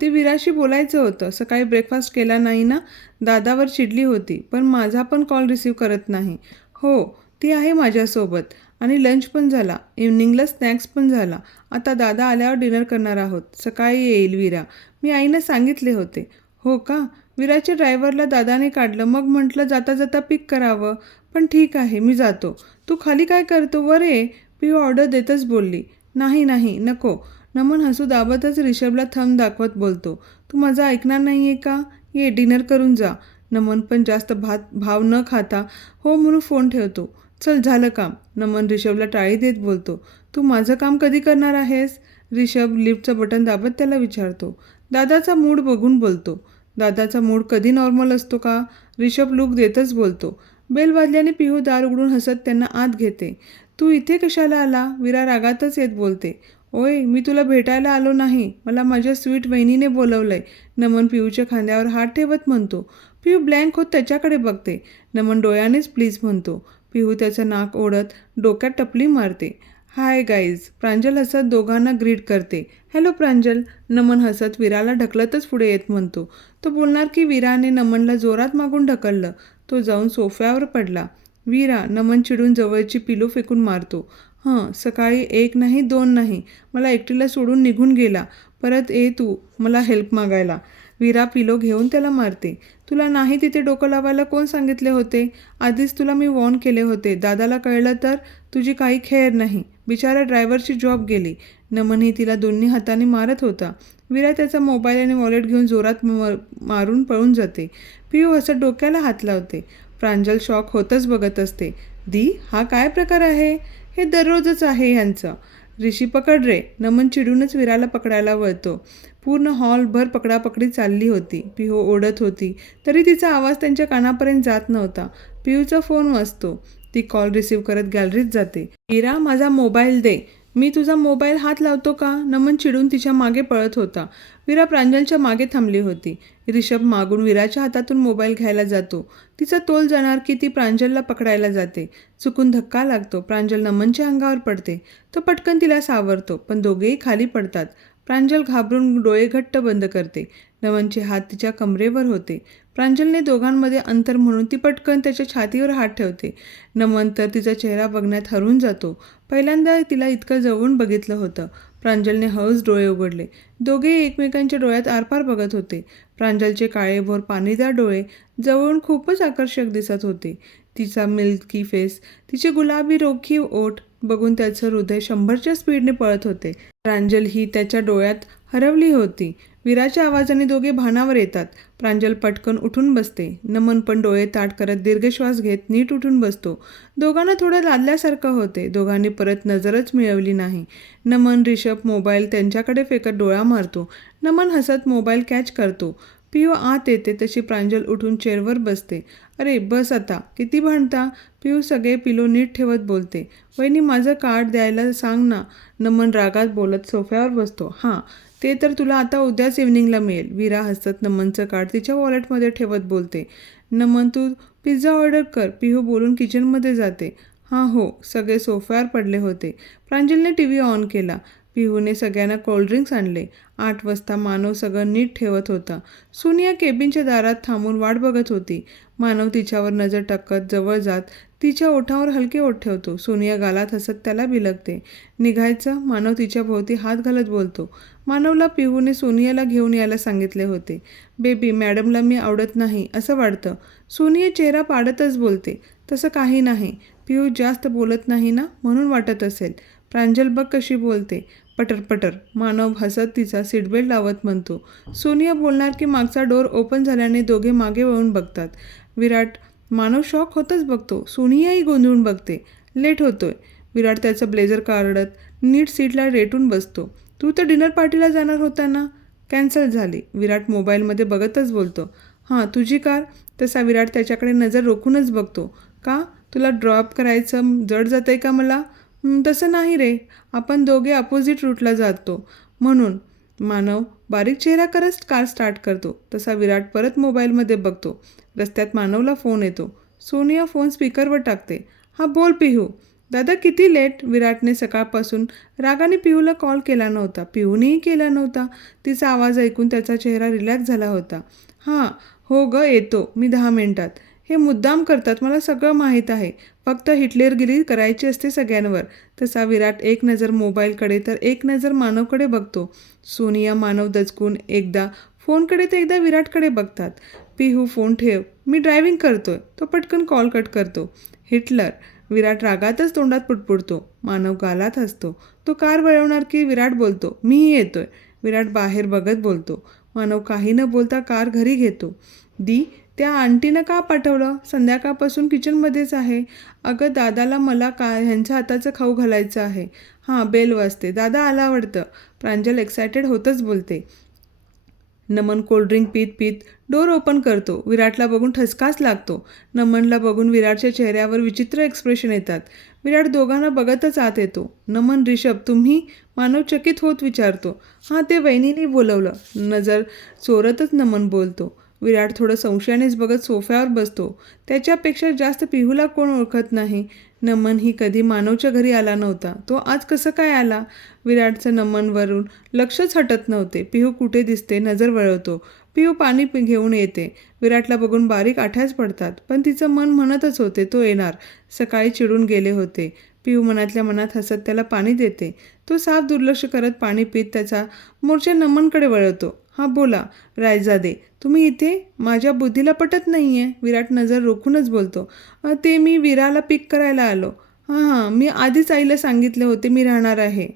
ते विराशी बोलायचं होतं. सकाळी ब्रेकफास्ट केला नाही ना, दादावर चिडली होती. पण माझा पण कॉल रिसीव करत नाही. हो, ती आहे माझ्यासोबत आणि लंच पण झाला. इव्हनिंगला स्नॅक्स पण झाला. आता दादा आल्यावर डिनर करणार आहोत. सकाळी येईल विरा. मी आईनं सांगितले होते. हो का? विराच्या ड्रायव्हरला दादाने काढलं. मग म्हटलं जाता जाता पिक करावं. पण ठीक आहे, मी जातो. तू खाली काय करतो? वर ये. पिऊ ऑर्डर देतच बोलली. नाही नाही, नको. नमन हसू दाबतच रिषभला थंब दाखवत बोलतो. तू माझं ऐकणार नाही आहे का? ये डिनर करून जा. नमन पण जास्त भाव न खाता हो म्हणून फोन ठेवतो. चल झालं काम. नमन रिषभला टाळी देत बोलतो. तू माझं काम कधी करणार आहेस? रिषभ लिफ्टचं बटन दाबत त्याला विचारतो. दादाचा मूड बघून बोलतो. दादाचा मूड कधी नॉर्मल असतो का? रिषभ लूक देतच बोलतो. बेल वाजल्याने पिहू दार उघडून हसत त्यांना आत घेते. तू इथे कशाला आला? विरा रागातच येत बोलते. ओय, मी तुला भेटायला आलो नाही. मला माझ्या स्वीट वहिनीने बोलवलंय. नमन पिऊच्या खांद्यावर हात ठेवत म्हणतो. पिऊ ब्लँक होत त्याच्याकडे बघते. नमन डोळ्यानेच प्लीज म्हणतो. पिहू त्याचं नाक ओढत डोक्यात टपली मारते. Hi guys. प्रांजल हसत दोघांना ग्रीट करते. हॅलो प्रांजल. नमन हसत विराला ढकलतच पुढे येत म्हणतो. तो बोलणार की विराने नमनला जोरात मागून ढकललं. तो जाऊन सोफ्यावर पडला. विरा. नमन चिडून जवळची पिलो फेकून मारतो. सकाळी 1 नाही 2 नाही, मला एकटीला सोडून निघून गेला. परत ये तू मला हेल्प मागायला. विरा पिलो घेऊन त्याला मारते. तुला नाही तिथे डोकं लावायला कोण सांगितले होते? आधीच तुला मी वॉर्न केले होते. दादाला कळलं तर तुझी काही खैर नाही. बिचारा ड्रायव्हरची जॉब गेली. नमनही तिला दोन्ही हाताने मारत होता. विरा त्याचा मोबाईल आणि वॉलेट घेऊन जोरात मारून पळून जाते. पिऊ हसत डोक्याला हात लावते. प्रांजल शॉक होतच बघत असते. दी, हा काय प्रकार आहे? हे दररोजच आहे ह्यांचं. ऋषी पकड रे. नमन चिडूनच विराला पकडायला वळतो. पूर्ण हॉलभर पकडापकडी चालली होती. पिहू ओढत होती तरी तिचा आवाज त्यांच्या कानापर्यंत जात नव्हता. पियूचा फोन वाजतो. ती कॉल रिसीव्ह करत गॅलरीत जाते. विरा, माझा मोबाईल दे. मी तुझा मोबाईल हात लावतो का? नमन चिडून तिच्या मागे पळत होता. विरा प्रांजलच्या मागे थांबली होती. रिषभ मागून विराच्या हातातून मोबाईल घ्यायला जातो. तिचा तोल जाणार की ती प्रांजलला पकडायला जाते. चुकून धक्का लागतो. प्रांजल नमनच्या अंगावर पडते. तो पटकन तिला सावरतो, पण दोघेही खाली पडतात. प्रांजल घाबरून डोळे घट्ट बंद करते. नमनचे हात तिच्या कमरेवर होते. प्रांजलने दोघांमध्ये अंतर म्हणून ती पटकन त्याच्या छातीवर हात ठेवते. नमन तर तिचा चेहरा बघण्यात हरवून जातो. पहिल्यांदा तिला इतकं जवळून बघितलं होतं. प्रांजलने हळूच डोळे उघडले. दोघेही एकमेकांच्या डोळ्यात आरपार बघत होते. प्रांजलचे काळेभोर पाणीदार डोळे जवळून खूपच आकर्षक दिसत होते. तिचा मिल्की फेस, तिचे गुलाबी रोखीव ओठ बघून त्याचं हृदय 100च्या स्पीडने पळत होते. प्रांजल ही त्याच्या डोळ्यात हरवली होती. विराच्या आवाजाने दोघे भानावर येतात. प्रांजल पटकन उठून बसते. नमन पण डोळे ताठ करत दीर्घश्वास घेत नीट उठून बसतो. दोघांना थोडं लादल्यासारखं होते. दोघांनी परत नजरच मिळवली नाही. नमन रिषभ मोबाईल त्यांच्याकडे फेकत डोळा मारतो. नमन हसत मोबाईल कॅच करतो. पिऊ आत येते तशी प्रांजल उठून चेअरवर बसते. अरे बस आता, किती भांडता? पिऊ सगळे पिलो नीट ठेवत बोलते. वहिनी, माझं कार्ड द्यायला सांग ना. नमन रागात बोलत सोफ्यावर बसतो. ते तर तुला आता उद्याच इव्हनिंगला मिळेल. विरा हसत नमनचं कार्ड तिच्या वॉलेटमध्ये ठेवत बोलते. नमन, तू पिझ्झा ऑर्डर कर. पिहू बोलून किचनमध्ये जाते. हो. सगळे सोफ्यावर पडले होते. प्रांजलने टीव्ही ऑन केला. पिहूने सगळ्यांना कोल्ड्रिंक्स आणले. 8 वाजता मानव सगळं नीट ठेवत होता. सोनिया केबिनच्या दारात थांबून वाट बघत होती. मानव तिच्यावर नजर टाकत जवळ जात तिच्या ओठावर हलके ओठ ठेवतो. सोनिया गालात हसत त्याला बिलगते. निघायचं? मानव तिच्या भोवती हात घालत बोलतो. मानवला पिहूने सोनियाला घेऊन यायला सांगितले होते. बेबी, मॅडमला मी आवडत नाही असं वाटतं. सोनिया चेहरा पाडतच बोलते. तसं काही नाही. पिहू जास्त बोलत नाही ना, म्हणून वाटत असेल. प्रांजल बघ कशी बोलते. पटर पटर. मानव हसत तिचा सीटबेल्ट लावत म्हणतो. सोनिया बोलणार की मागचा डोर ओपन झाल्याने दोघे मागे वळून बघतात. मानव शॉक होतच बघतो. सोनियाही गोंधळून बघते. लेट होतोय. विराट त्याचं ब्लेझर काढत नीट सीटला रेटून बसतो. तू तर डिनर पार्टीला जाणार होता ना? कॅन्सल झाली. विराट मोबाईलमध्ये बघतच बोलतो. तुझी कार? तसा विराट त्याच्याकडे नजर रोखूनच बघतो. का? तुला ड्रॉप करायचं जड जातंय का मला? तसं नाही रे, आपण दोघे अपोजिट रूटला जातो म्हणून. मानव बारीक चेहरा करत कार स्टार्ट करतो. तसा विराट परत मोबाईलमध्ये बघतो. रस्त्यात मानवला फोन येतो. सोनिया फोन स्पीकरवर टाकते. बोल पिहू. दादा किती लेट? विराटने सकाळपासून रागाने पिहूला कॉल केला नव्हता. पिहूनेही केला नव्हता. तिचा आवाज ऐकून त्याचा चेहरा रिलॅक्स झाला होता. हां, हो ग, येतो मी 10 मिनिटात. हे मुद्दाम करतात, मला सगळं माहीत आहे. फक्त हिटलरगिरी करायची असते सगळ्यांवर. तसा विराट एक नजर मोबाईलकडे तर एक नजर मानवकडे बघतो. सोनिया मानव दचकून एकदा फोनकडे तर एकदा विराटकडे बघतात. पिहू फोन ठेव, मी ड्रायव्हिंग करतोय. तो पटकन कॉल कट करतो. हिटलर. विराट रागातच तोंडात पुटपुटतो. मानव गालात हसतो. तो कार वळवणार की विराट बोलतो, मीही येतोय. विराट बाहेर बघत बोलतो. मानव काही न बोलता कार घरी घेतो. दी, त्या आंटीनं का पाठवलं? संध्याकाळपासून किचनमध्येच आहे. अगं दादाला मला ह्यांच्या हाताचं खाऊ घालायचं आहे. हां, बेल वाजते. दादा आला आवडतं. प्रांजल एक्सायटेड होतच बोलते. नमन कोल्ड्रिंक पीत पीत डोर ओपन करतो. विराटला बघून ठसकाच लागतो. नमनला बघून विराटच्या चेहऱ्यावर विचित्र एक्सप्रेशन येतात. विराट दोघांना बघतच आत येतो. नमन, रिषभ तुम्ही? मानव चकित होत विचारतो. हां, ते वहिनीने बोलवलं. नजर चोरतच नमन बोलतो. विराट थोडं संशयानेच बघत सोफ्यावर बसतो. त्याच्यापेक्षा जास्त पिहूला कोण ओळखत नाही. नमन ही कधी मानवच्या घरी आला नव्हता. तो आज कसं काय आला? विराटचं नमनवरून लक्षच हटत नव्हते. पिहू कुठे दिसते नजर वळवतो. पिहू पाणी घेऊन येते. विराटला बघून बारीक आठ्याच पडतात. पण तिचं मन म्हणतच होते तो येणार. सकाळी चिडून गेले होते. पिहू मनातल्या मनात हसत त्याला पाणी देते. तो साफ दुर्लक्ष करत पाणी पीत त्याचा मोर्चा नमनकडे वळवतो. हां बोला रायजादे, तुम्ही इथे? माझ्या बुद्धीला पटत नाही आहे. विराट नजर रोखूनच बोलतो. ते मी विराला पिक करायला आलो. हां, मी आधीच आईला सांगितले होते मी राहणार आहे.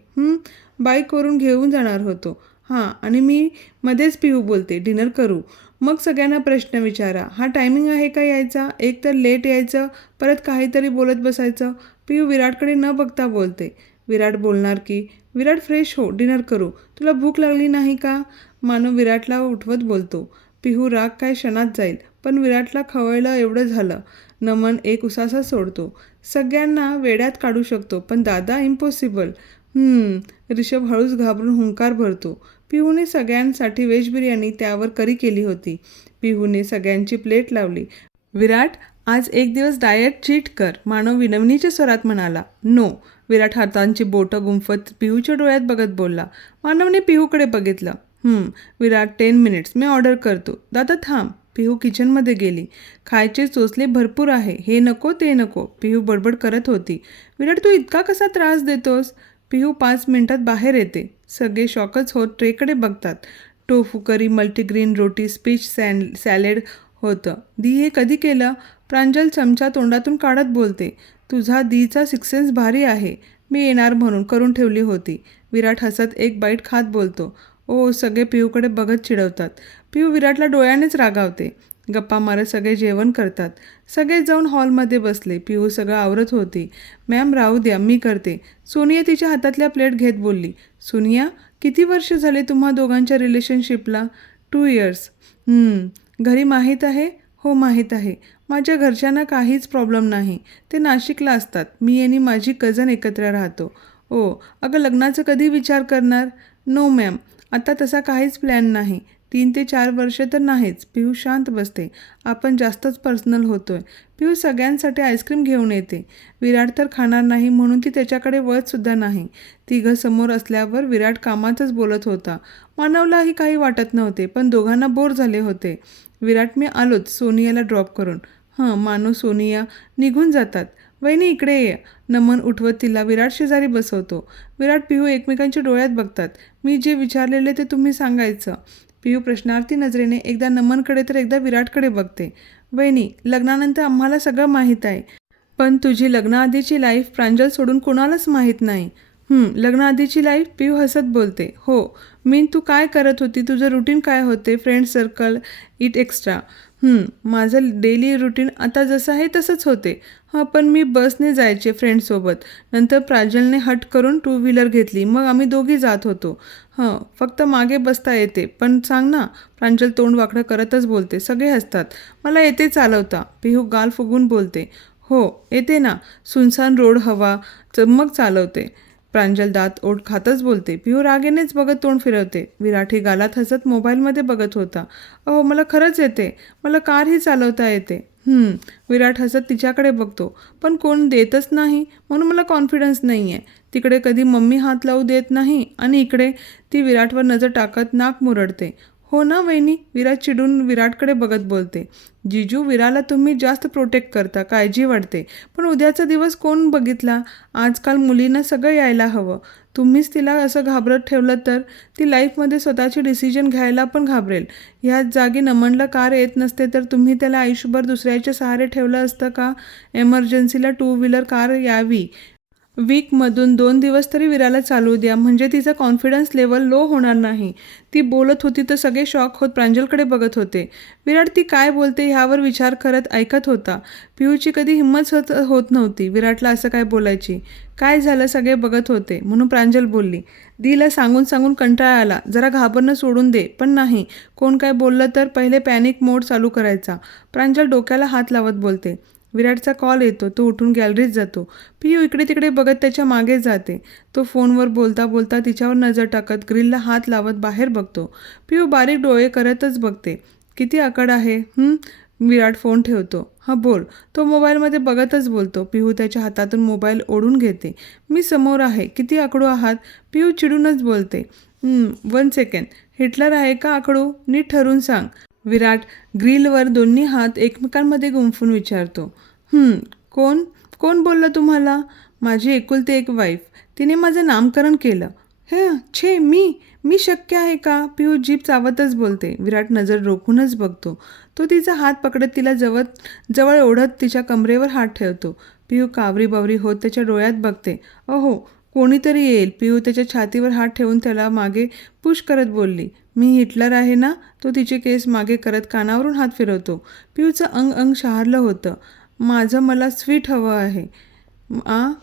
बाईकवरून घेऊन जाणार होतो. हां, आणि मी मध्येच पिहू बोलते, डिनर करू. मग सगळ्यांना प्रश्न विचारा. हा टायमिंग आहे का यायचा? एक तर लेट यायचं, परत काहीतरी बोलत बसायचं. पिहू विराटकडे न बघता बोलते. विराट बोलणार की? विराट फ्रेश हो, डिनर करू. तुला भूक लागली नाही का? मानव विराटला उठवत बोलतो. पिहू राग काय क्षणात जाईल, पण विराटला खवळलं एवढं झालं. नमन एक उसासा सोडतो. सगळ्यांना वेड्यात काढू शकतो, पण दादा इम्पॉसिबल. रिषभ हळूच घाबरून हुंकार भरतो. पिहूने सगळ्यांसाठी व्हेज बिर्याणी त्यावर करी केली होती. पिहूने सगळ्यांची प्लेट लावली. विराट, आज एक दिवस डाएट चीट कर, मानव विनवणीच्या स्वरात म्हणाला. नो. विराट हातांची बोटं गुंफत पिहूच्या डोळ्यात बघत बोलला. मानवने पिहूकडे बघितलं. विराट 10 मिनिट्स, मी ऑर्डर करतो. दादा थांब. पिहू किचनमध्ये गेली. खायचे चोचले भरपूर आहे, हे नको ते नको, पिहू बडबड करत होती. विराट, तू इतका कसा त्रास देतोस? पिहू 5 मिनिटात बाहेर येते. सगळे शॉकच होत ट्रेकडे बघतात. टोफू करी, मल्टीग्रेन रोटी, स्पीच सॅलेड होतं. दी, हे कधी केलं? प्रांजल चमचा तोंडातून काढत बोलते. तुझा दीचा सिक्सेन्स भारी आहे. मी येणार म्हणून करून ठेवली होती. विराट हसत एक बाईट खात बोलतो. ओ, सगळे पिहूकडे बघत चिडवतात. पिहू विराटला डोळ्यानेच रागावते. गप्पा मारत सगळे जेवण करतात. सगळे जाऊन हॉलमध्ये बसले. पिहू सगळं आवरत होती. मॅम राहू द्या, मी करते. सोनिया तिच्या हातातल्या प्लेट घेत बोलली. सोनिया, किती वर्ष झाले तुम्हा दोघांच्या रिलेशनशिपला? 2 इयर्स. घरी माहीत आहे? हो माहीत आहे. माझ्या घरच्यांना काहीच प्रॉब्लेम नाही. ते नाशिकला असतात. मी आणि माझी कझन एकत्र राहतो. ओ, अगं लग्नाचं कधी विचार करणार? नो मॅम, आता तसा काहीच प्लॅन नाही. 3 ते 4 वर्ष तर नाहीच. पिहू शांत बसते. आपण जास्तच पर्सनल होतोय. पिहू सगळ्यांसाठी आईस्क्रीम घेऊन येते. विराट तर खाणार नाही म्हणून ती त्याच्याकडे वळतसुद्धा नाही. तिघं समोर असल्यावर विराट कामातच बोलत होता. मानवलाही काही वाटत नव्हते, पण दोघांना बोर झाले होते. विराट, मी आलोच सोनियाला ड्रॉप करून. मानव सोनिया निघून जातात. वहिनी इकडे ये. नमन उठवत तिला विराट शेजारी बसवतो. विराट पिहू एकमेकांच्या डोळ्यात बघतात. मी जे विचारलेले ते तुम्ही सांगायचं. पिहू प्रश्नार्थी नजरेने एकदा नमनकडे तर एकदा विराटकडे बघते. वहिनी, लग्नानंतर आम्हाला सगळं माहीत आहे, पण तुझी लग्नाआधीची लाईफ प्रांजल सोडून कोणालाच माहीत नाही. लग्नाआधीची लाईफ? पिहू हसत बोलते. हो. तू काय करत होती? तुझं रुटीन काय होते? Friend circle, it extra. माझं डेली रुटीन आता जसं आहे तसंच होते. पण मी बसने जायचे फ्रेंडसोबत. नंतर प्रांजलने हट करून 2 व्हीलर घेतली. मग आम्ही दोघी जात होतो. फक्त मागे बसता येते. पण सांग ना. प्रांजल तोंड वाकडं करतच बोलते. सगळे हसतात. मला येते चालवता. पिहू गाल फुगून बोलते. हो, येते ना. सुनसान रोड हवा मग चालवते. प्रांजल दात ओठ खातच बोलते. पिहू रागेनेच बघत तोंड फिरवते. विराटही गालात हसत मोबाईलमध्ये बघत होता. मला खरंच येते. मला कारही चालवता येते. विराट हसत तिच्याकडे बघतो. पण कोण देतच नाही म्हणून मला कॉन्फिडन्स नाही आहे. तिकडे कधी मम्मी हात लावू देत नाही आणि इकडे ती विराटवर नजर टाकत नाक मुरडते. हो ना वहिनी, विराट चिडून विराटकडे बघत बोलते. जिजू, विराला तुम्ही जास्त प्रोटेक्ट करता, काळजी वाटते. पण उद्याचा दिवस कोण बघितला? आजकाल मुलींना सगळं यायला हवं. तुम्हीच तिला असं घाबरत ठेवलं तर ती लाईफमध्ये स्वतःचे डिसिजन घ्यायला पण घाबरेल. ह्याच जागी नमनला कार येत नसते तर तुम्ही त्याला आयुष्यभर दुसऱ्याच्या सहारे ठेवलं असतं का? एमर्जन्सीला 2 व्हीलर कार यावी. वीकमधून 2 दिवस तरी विराला चालू द्या, म्हणजे तिचा कॉन्फिडन्स लेवल लो होणार नाही. ती बोलत होती तर सगळे शॉक होत प्रांजलकडे बघत होते. विराट ती काय बोलते ह्यावर विचार करत ऐकत होता. पियूची कधी हिंमत होत नव्हती विराटला असं काय बोलायची. काय झालं सगळे बघत होते म्हणून प्रांजल बोलली. दीला सांगून सांगून कंटाळा आला. जरा घाबरणं सोडून दे. पण नाही, कोण काय बोललं तर पहिले पॅनिक मोड चालू करायचा. प्रांजल डोक्याला हात लावत बोलते. विराटचा कॉल येतो. तो उठून गॅलरीत जातो. पियू इकडे तिकडे बघत त्याच्या मागे जाते. तो फोनवर बोलता बोलता तिच्यावर नजर टाकत ग्रिलला हात लावत बाहेर बघतो. पियू बारीक डोळे करतच बघते. किती आकड आहे. विराट फोन ठेवतो. हां बोल. तो मोबाईलमध्ये बघतच बोलतो. पिहू त्याच्या हातातून मोबाईल ओढून घेते. मी समोर आहे. किती आकडू आहात? पिहू चिडूनच बोलते. 1 सेकंड. हिटलर आहे का आकडू? नीट ठरून सांग. विराट ग्रिलवर दोन्ही हात एकमेकांमध्ये गुंफून विचारतो. कोण कोण बोललं तुम्हाला? माझी एकुलती एक वाईफ. तिने माझं नामकरण केलं. हे छे, मी शक्य आहे का? पिहू जीभ चावतच बोलते. विराट नजर रोखूनच बघतो. तो तिचा हात पकडत तिला जवळ ओढत तिच्या कमरेवर हात ठेवतो. पिहू कावरी बावरी होत त्याच्या डोळ्यात बघते. अहो, कोणीतरी येईल. पिहू त्याच्या छातीवर हात ठेवून त्याला मागे पुश करत बोलली. मी हिटलर आहे ना? तो तिचे केस मागे करत कानावरून हात फिरवतो. पिहूचं अंग शहारलं होतं. माझं मला स्वीट हवं आहे.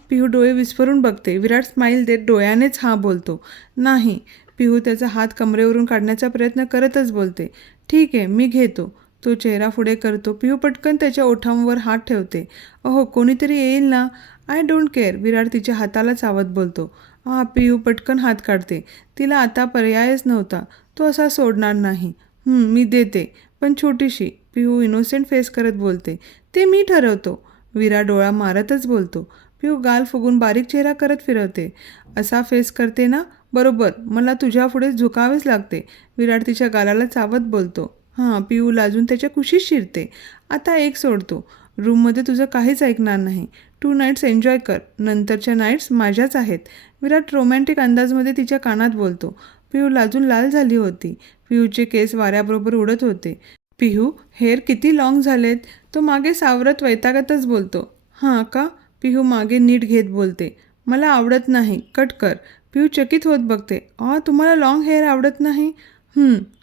पिहू डोळे विस्फरून बघते. विराट स्माईल देत डोळ्यानेच हां बोलतो. नाही. पिहू त्याचा हात कमरेवरून काढण्याचा प्रयत्न करतच बोलते. ठीक आहे, मी घेतो. तो चेहरा पुढे करतो. पिहू पटकन त्याच्या ओठांवर हात ठेवते. अहो, कोणीतरी येईल ना? I don't care. विराट तिच्या हाताला चावत बोलतो. पिहू पटकन हात काढते. तिला आता पर्यायच नव्हता. तो असा सोडणार नाही. मी देते, पण छोटीशी. पिहू इनोसेंट फेस करत बोलते. ते मी ठरवतो. विरा डोळा मारतच बोलतो. पिहू गाल फुगून बारीक चेहरा करत फिरवते. असा फेस करते ना? बरोबर, मला तुझ्या पुढे झुकावेच लागते. विराट तिच्या गालाला चावत बोलतो. पिहू लाजून त्याच्या कुशीत शिरते. आता एक सोडतो. रूममध्ये तुझं काहीच ऐकणार नाही. 2 नाईट्स एन्जॉय कर. नंतरच्या नाईट्स माझ्याच आहेत. विराट रोमॅन्टिक अंदाजमध्ये तिच्या कानात बोलतो. पिहू लाजून लाल झाली होती. पिहूचे केस वाऱ्याबरोबर उडत होते. पिहू, हेअर किती लॉंग झालेत. तो मागे सावरत वैतागतच बोलतो. हां का? पिहू मागे नीट घेत बोलते. मला आवडत नाही. कट कर. पिहू चकित होत बघते. तुम्हाला लॉंग हेअर आवडत नाही?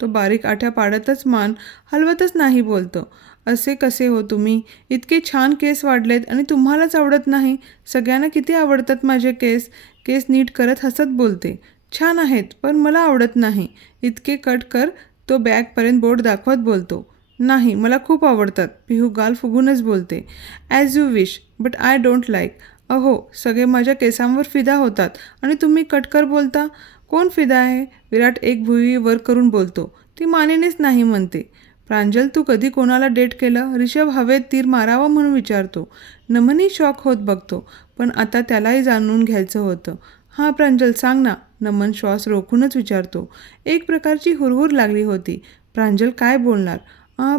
तो बारीक आठ्या पाडतच मान हलवतच नाही बोलतो. असे कसे हो तुम्ही? इतके छान केस वाढलेत आणि तुम्हालाच आवडत नाही. सगळ्यांना किती आवडतात माझे केस. केस नीट करत हसत बोलते. छान आहेत, पण मला आवडत नाही. इतके कट कर. तो बॅगपर्यंत बोट दाखवत बोलतो. नाही, मला खूप आवडतात. पिहू गाल फुगूनच बोलते. As you wish, but I don't like. अहो, सगळे माझ्या केसांवर फिदा होतात आणि तुम्ही कटकर बोलता. कोण फिदा आहे? विराट एक भुई वर करून बोलतो. ती मानेनेच नाही म्हणते. प्रांजल, तू कधी कोणाला डेट केलं? ऋषभ हवेत तीर मारावं म्हणून विचारतो. नमनही शॉक होत बघतो. पण आता त्यालाही जाणून घ्यायचं होतं. प्रांजल सांग ना. नमन श्वास रोखूनच विचारतो. एक प्रकारची हुरहुर लागली होती. प्रांजल काय बोलणार?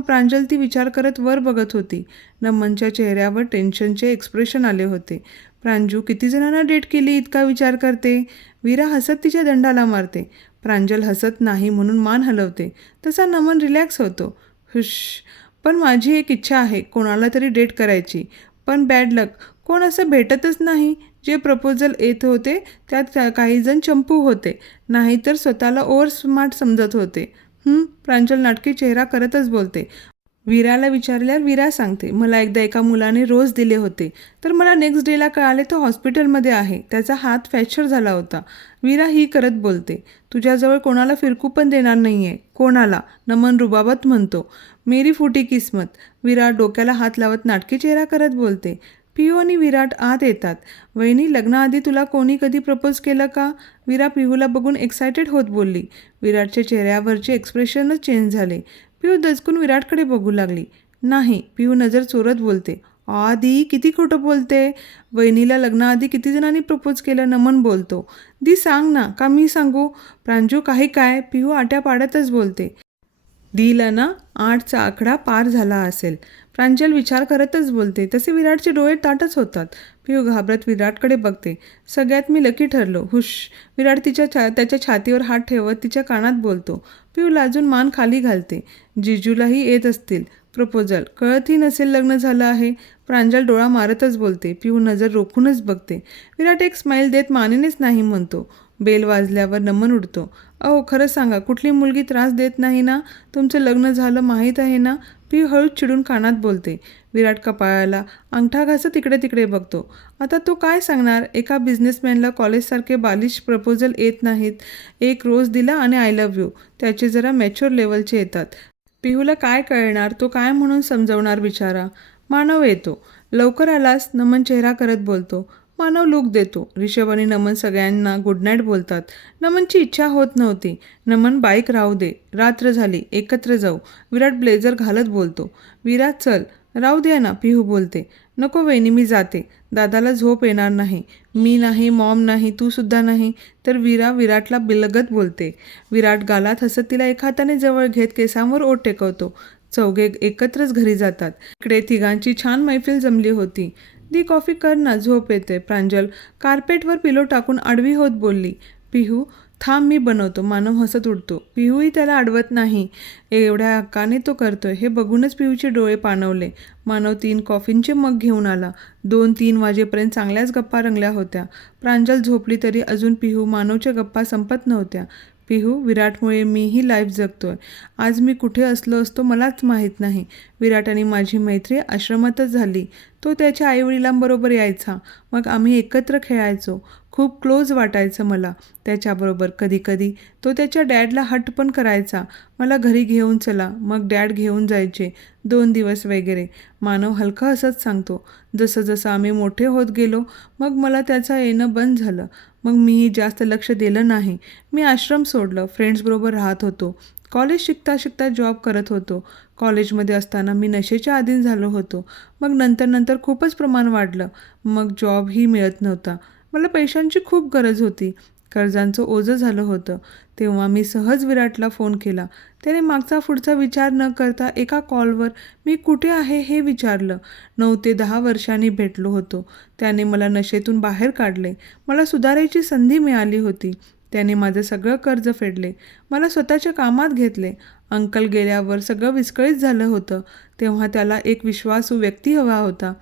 प्रांजल ती विचार करत वर बघत होती. नमनच्या चेहऱ्यावर टेन्शनचे एक्सप्रेशन आले होते. प्रांजू किती जणांना डेट केली इतका विचार करते? वीरा हसत तिच्या दंडाला मारते. प्रांजल हसत नाही म्हणून मान हलवते. तसा नमन रिलॅक्स होतो. हुश. पण माझी एक इच्छा आहे, कोणाला तरी डेट करायची. पण बॅड लक, कोण असं भेटतच नाही. जे प्रपोजल येत होते त्यात काहीजण चंपू होते, नाहीतर स्वतःला ओव्हर स्मार्ट समजत होते. प्रांजल नाटकी चेहरा करतच बोलते. वीराला विचारल्यावर वीरा सांगते. मला एकदा एका मुलाने रोज दिले होते, तर मला नेक्स्ट डेला कळाले तो हॉस्पिटलमध्ये आहे. त्याचा हात फ्रॅक्चर झाला होता. वीरा ही करत बोलते. तुझ्याजवळ कोणाला फिरकू पण देणार नाही आहे. कोणाला? नमन रुबाबत म्हणतो. मेरी फुटी किस्मत. वीरा डोक्याला हात लावत नाटकी चेहरा करत बोलते. पिहू आणि विराट आत येतात. वहिनी, लग्नाआधी तुला कोणी कधी प्रपोज केलं का? वीरा पिहूला बघून एक्सायटेड होत बोलली. विराटच्या चेहऱ्यावरचे एक्सप्रेशनच चेंज झाले. पिहू दचकून विराटकडे बघू लागली. नाही, पिहू नजर चोरत बोलते. आधी किती खोटं बोलते. वहिनीला लग्नाआधी किती जणांनी प्रपोज केलं, नमन बोलतो. दी सांग ना, का मी सांगू? प्रांजू काही काय, पिहू आट्या पाड्यातच बोलते. दीला ना 8चा आकडा पार झाला असेल. प्रांजल विचार करतच बोलते. तसे विराटचे डोळे ताटच होतात. पिहू घाबरत विराटकडे बघते. सगळ्यात मी लकी ठरलो. हुश. विराट त्याच्या छातीवर हात ठेवत तिच्या कानात बोलतो. पिहू लाजून मान खाली घालते. जिजूलाही येत असतील प्रपोजल. कळतही नसेल लग्न झालं आहे. प्रांजल डोळा मारतच बोलते. पिहू नजर रोखूनच बघते. विराट एक स्माईल देत मानेनेच नाही म्हणतो. बेल वाजल्यावर नमन उठतो. अहो खरं सांगा, कुठली मुलगी त्रास देत नाही ना? तुमचं लग्न झालं माहीत आहे ना? पिहू हळूच चिडून कानात बोलते. विराट कपाळाला अंगठा घासत तिकडे तिकडे बघतो. आता तो काय सांगणार? एका बिझनेसमॅनला कॉलेजसारखे बालिश प्रपोजल येत नाहीत. एक रोज दिला आणि आय लव्ह यू, त्याचे जरा मॅच्युअर लेवलचे येतात. पिहूला काय कळणार? तो काय म्हणून समजवणार बिचारा? मानव येतो. लवकर आलास? नमन चेहरा करत बोलतो. मानव लूक देतो. रिषभ आणि नमन सगळ्यांना गुड नाईट बोलतात. नमनची इच्छा होत नव्हती. नमन बाईक राहू दे, रात्र झाली, एकत्र जाऊ. विराट ब्लेझर घालत बोलतो. विराट चल. राहू द्या ना, पिहू बोलते. नको वहिनी, मी जाते. दादाला झोप येणार नाही. मी नाही, मॉम नाही, तू सुद्धा नाही. तर विराटला बिलगत बोलते. विराट गालात हसत तिला एका हाताने जवळ घेत केसांवर ओठ टेकवतो. चौघे एकत्रच घरी जातात. इकडे तिघांची छान मैफिल जमली होती. दी कॉफी कर ना, झोप येते. प्रांजल कार्पेटवर पिलो टाकून आडवी होत बोलली. पिहू थांब, मी बनवतो. मानव हसत उठतो. पिहूही त्याला अडवत नाही. एवढ्या हक्काने तो करतोय हे बघूनच पिहूचे डोळे पाणवले. मानव 3 कॉफींचे मग घेऊन आला. 2-3 वाजेपर्यंत चांगल्याच गप्पा रंगल्या होत्या. प्रांजल झोपली तरी अजून पिहू मानवच्या गप्पा संपत नव्हत्या. पिहू, विराटमुळे मीही लाईफ जगतोय. आज मी कुठे असलो असतो मलाच माहीत नाही. विराट आणि माझी मैत्री आश्रमातच झाली. तो त्याच्या आईवडिलांबरोबर यायचा. मग आम्ही एकत्र खेळायचो. खूप क्लोज वाटायचं मला त्याच्याबरोबर. कधीकधी तो त्याच्या डॅडला हट्ट पण करायचा, मला घरी घेऊन चला. मग डॅड घेऊन जायचे 2 दिवस वगैरे. मानव हलका हसत सांगतो. जसं जसं आम्ही मोठे होत गेलो मग मला त्याचं येणं बंद झालं. मग मीही जास्त लक्ष दिलं नाही. मी आश्रम सोडलं. फ्रेंड्सबरोबर राहत होतो. कॉलेज शिकता शिकता जॉब करत होतो. कॉलेजमध्ये असताना मी नशेच्या अधीन झालो होतो. मग नंतर खूपच प्रमाण वाढलं. मग जॉबही मिळत नव्हता. मला पैशांची खूप गरज होती. कर्जांचं ओझं झालं होतं. तेव्हा मी सहज विराटला फोन केला. त्याने मागचा पुढचा विचार न करता एका कॉलवर मी कुठे आहे हे विचारलं. 9 ते 10 वर्षांनी भेटलो होतो. त्याने मला नशेतून बाहेर काढले. मला सुधारायची संधी मिळाली होती. त्याने माझं सगळं कर्ज फेडले. मला स्वतःच्या कामात घेतले. अंकल गेल्यावर सगळं विस्कळीत झालं होतं. तेव्हा त्याला एक विश्वासू व्यक्ती हवा होता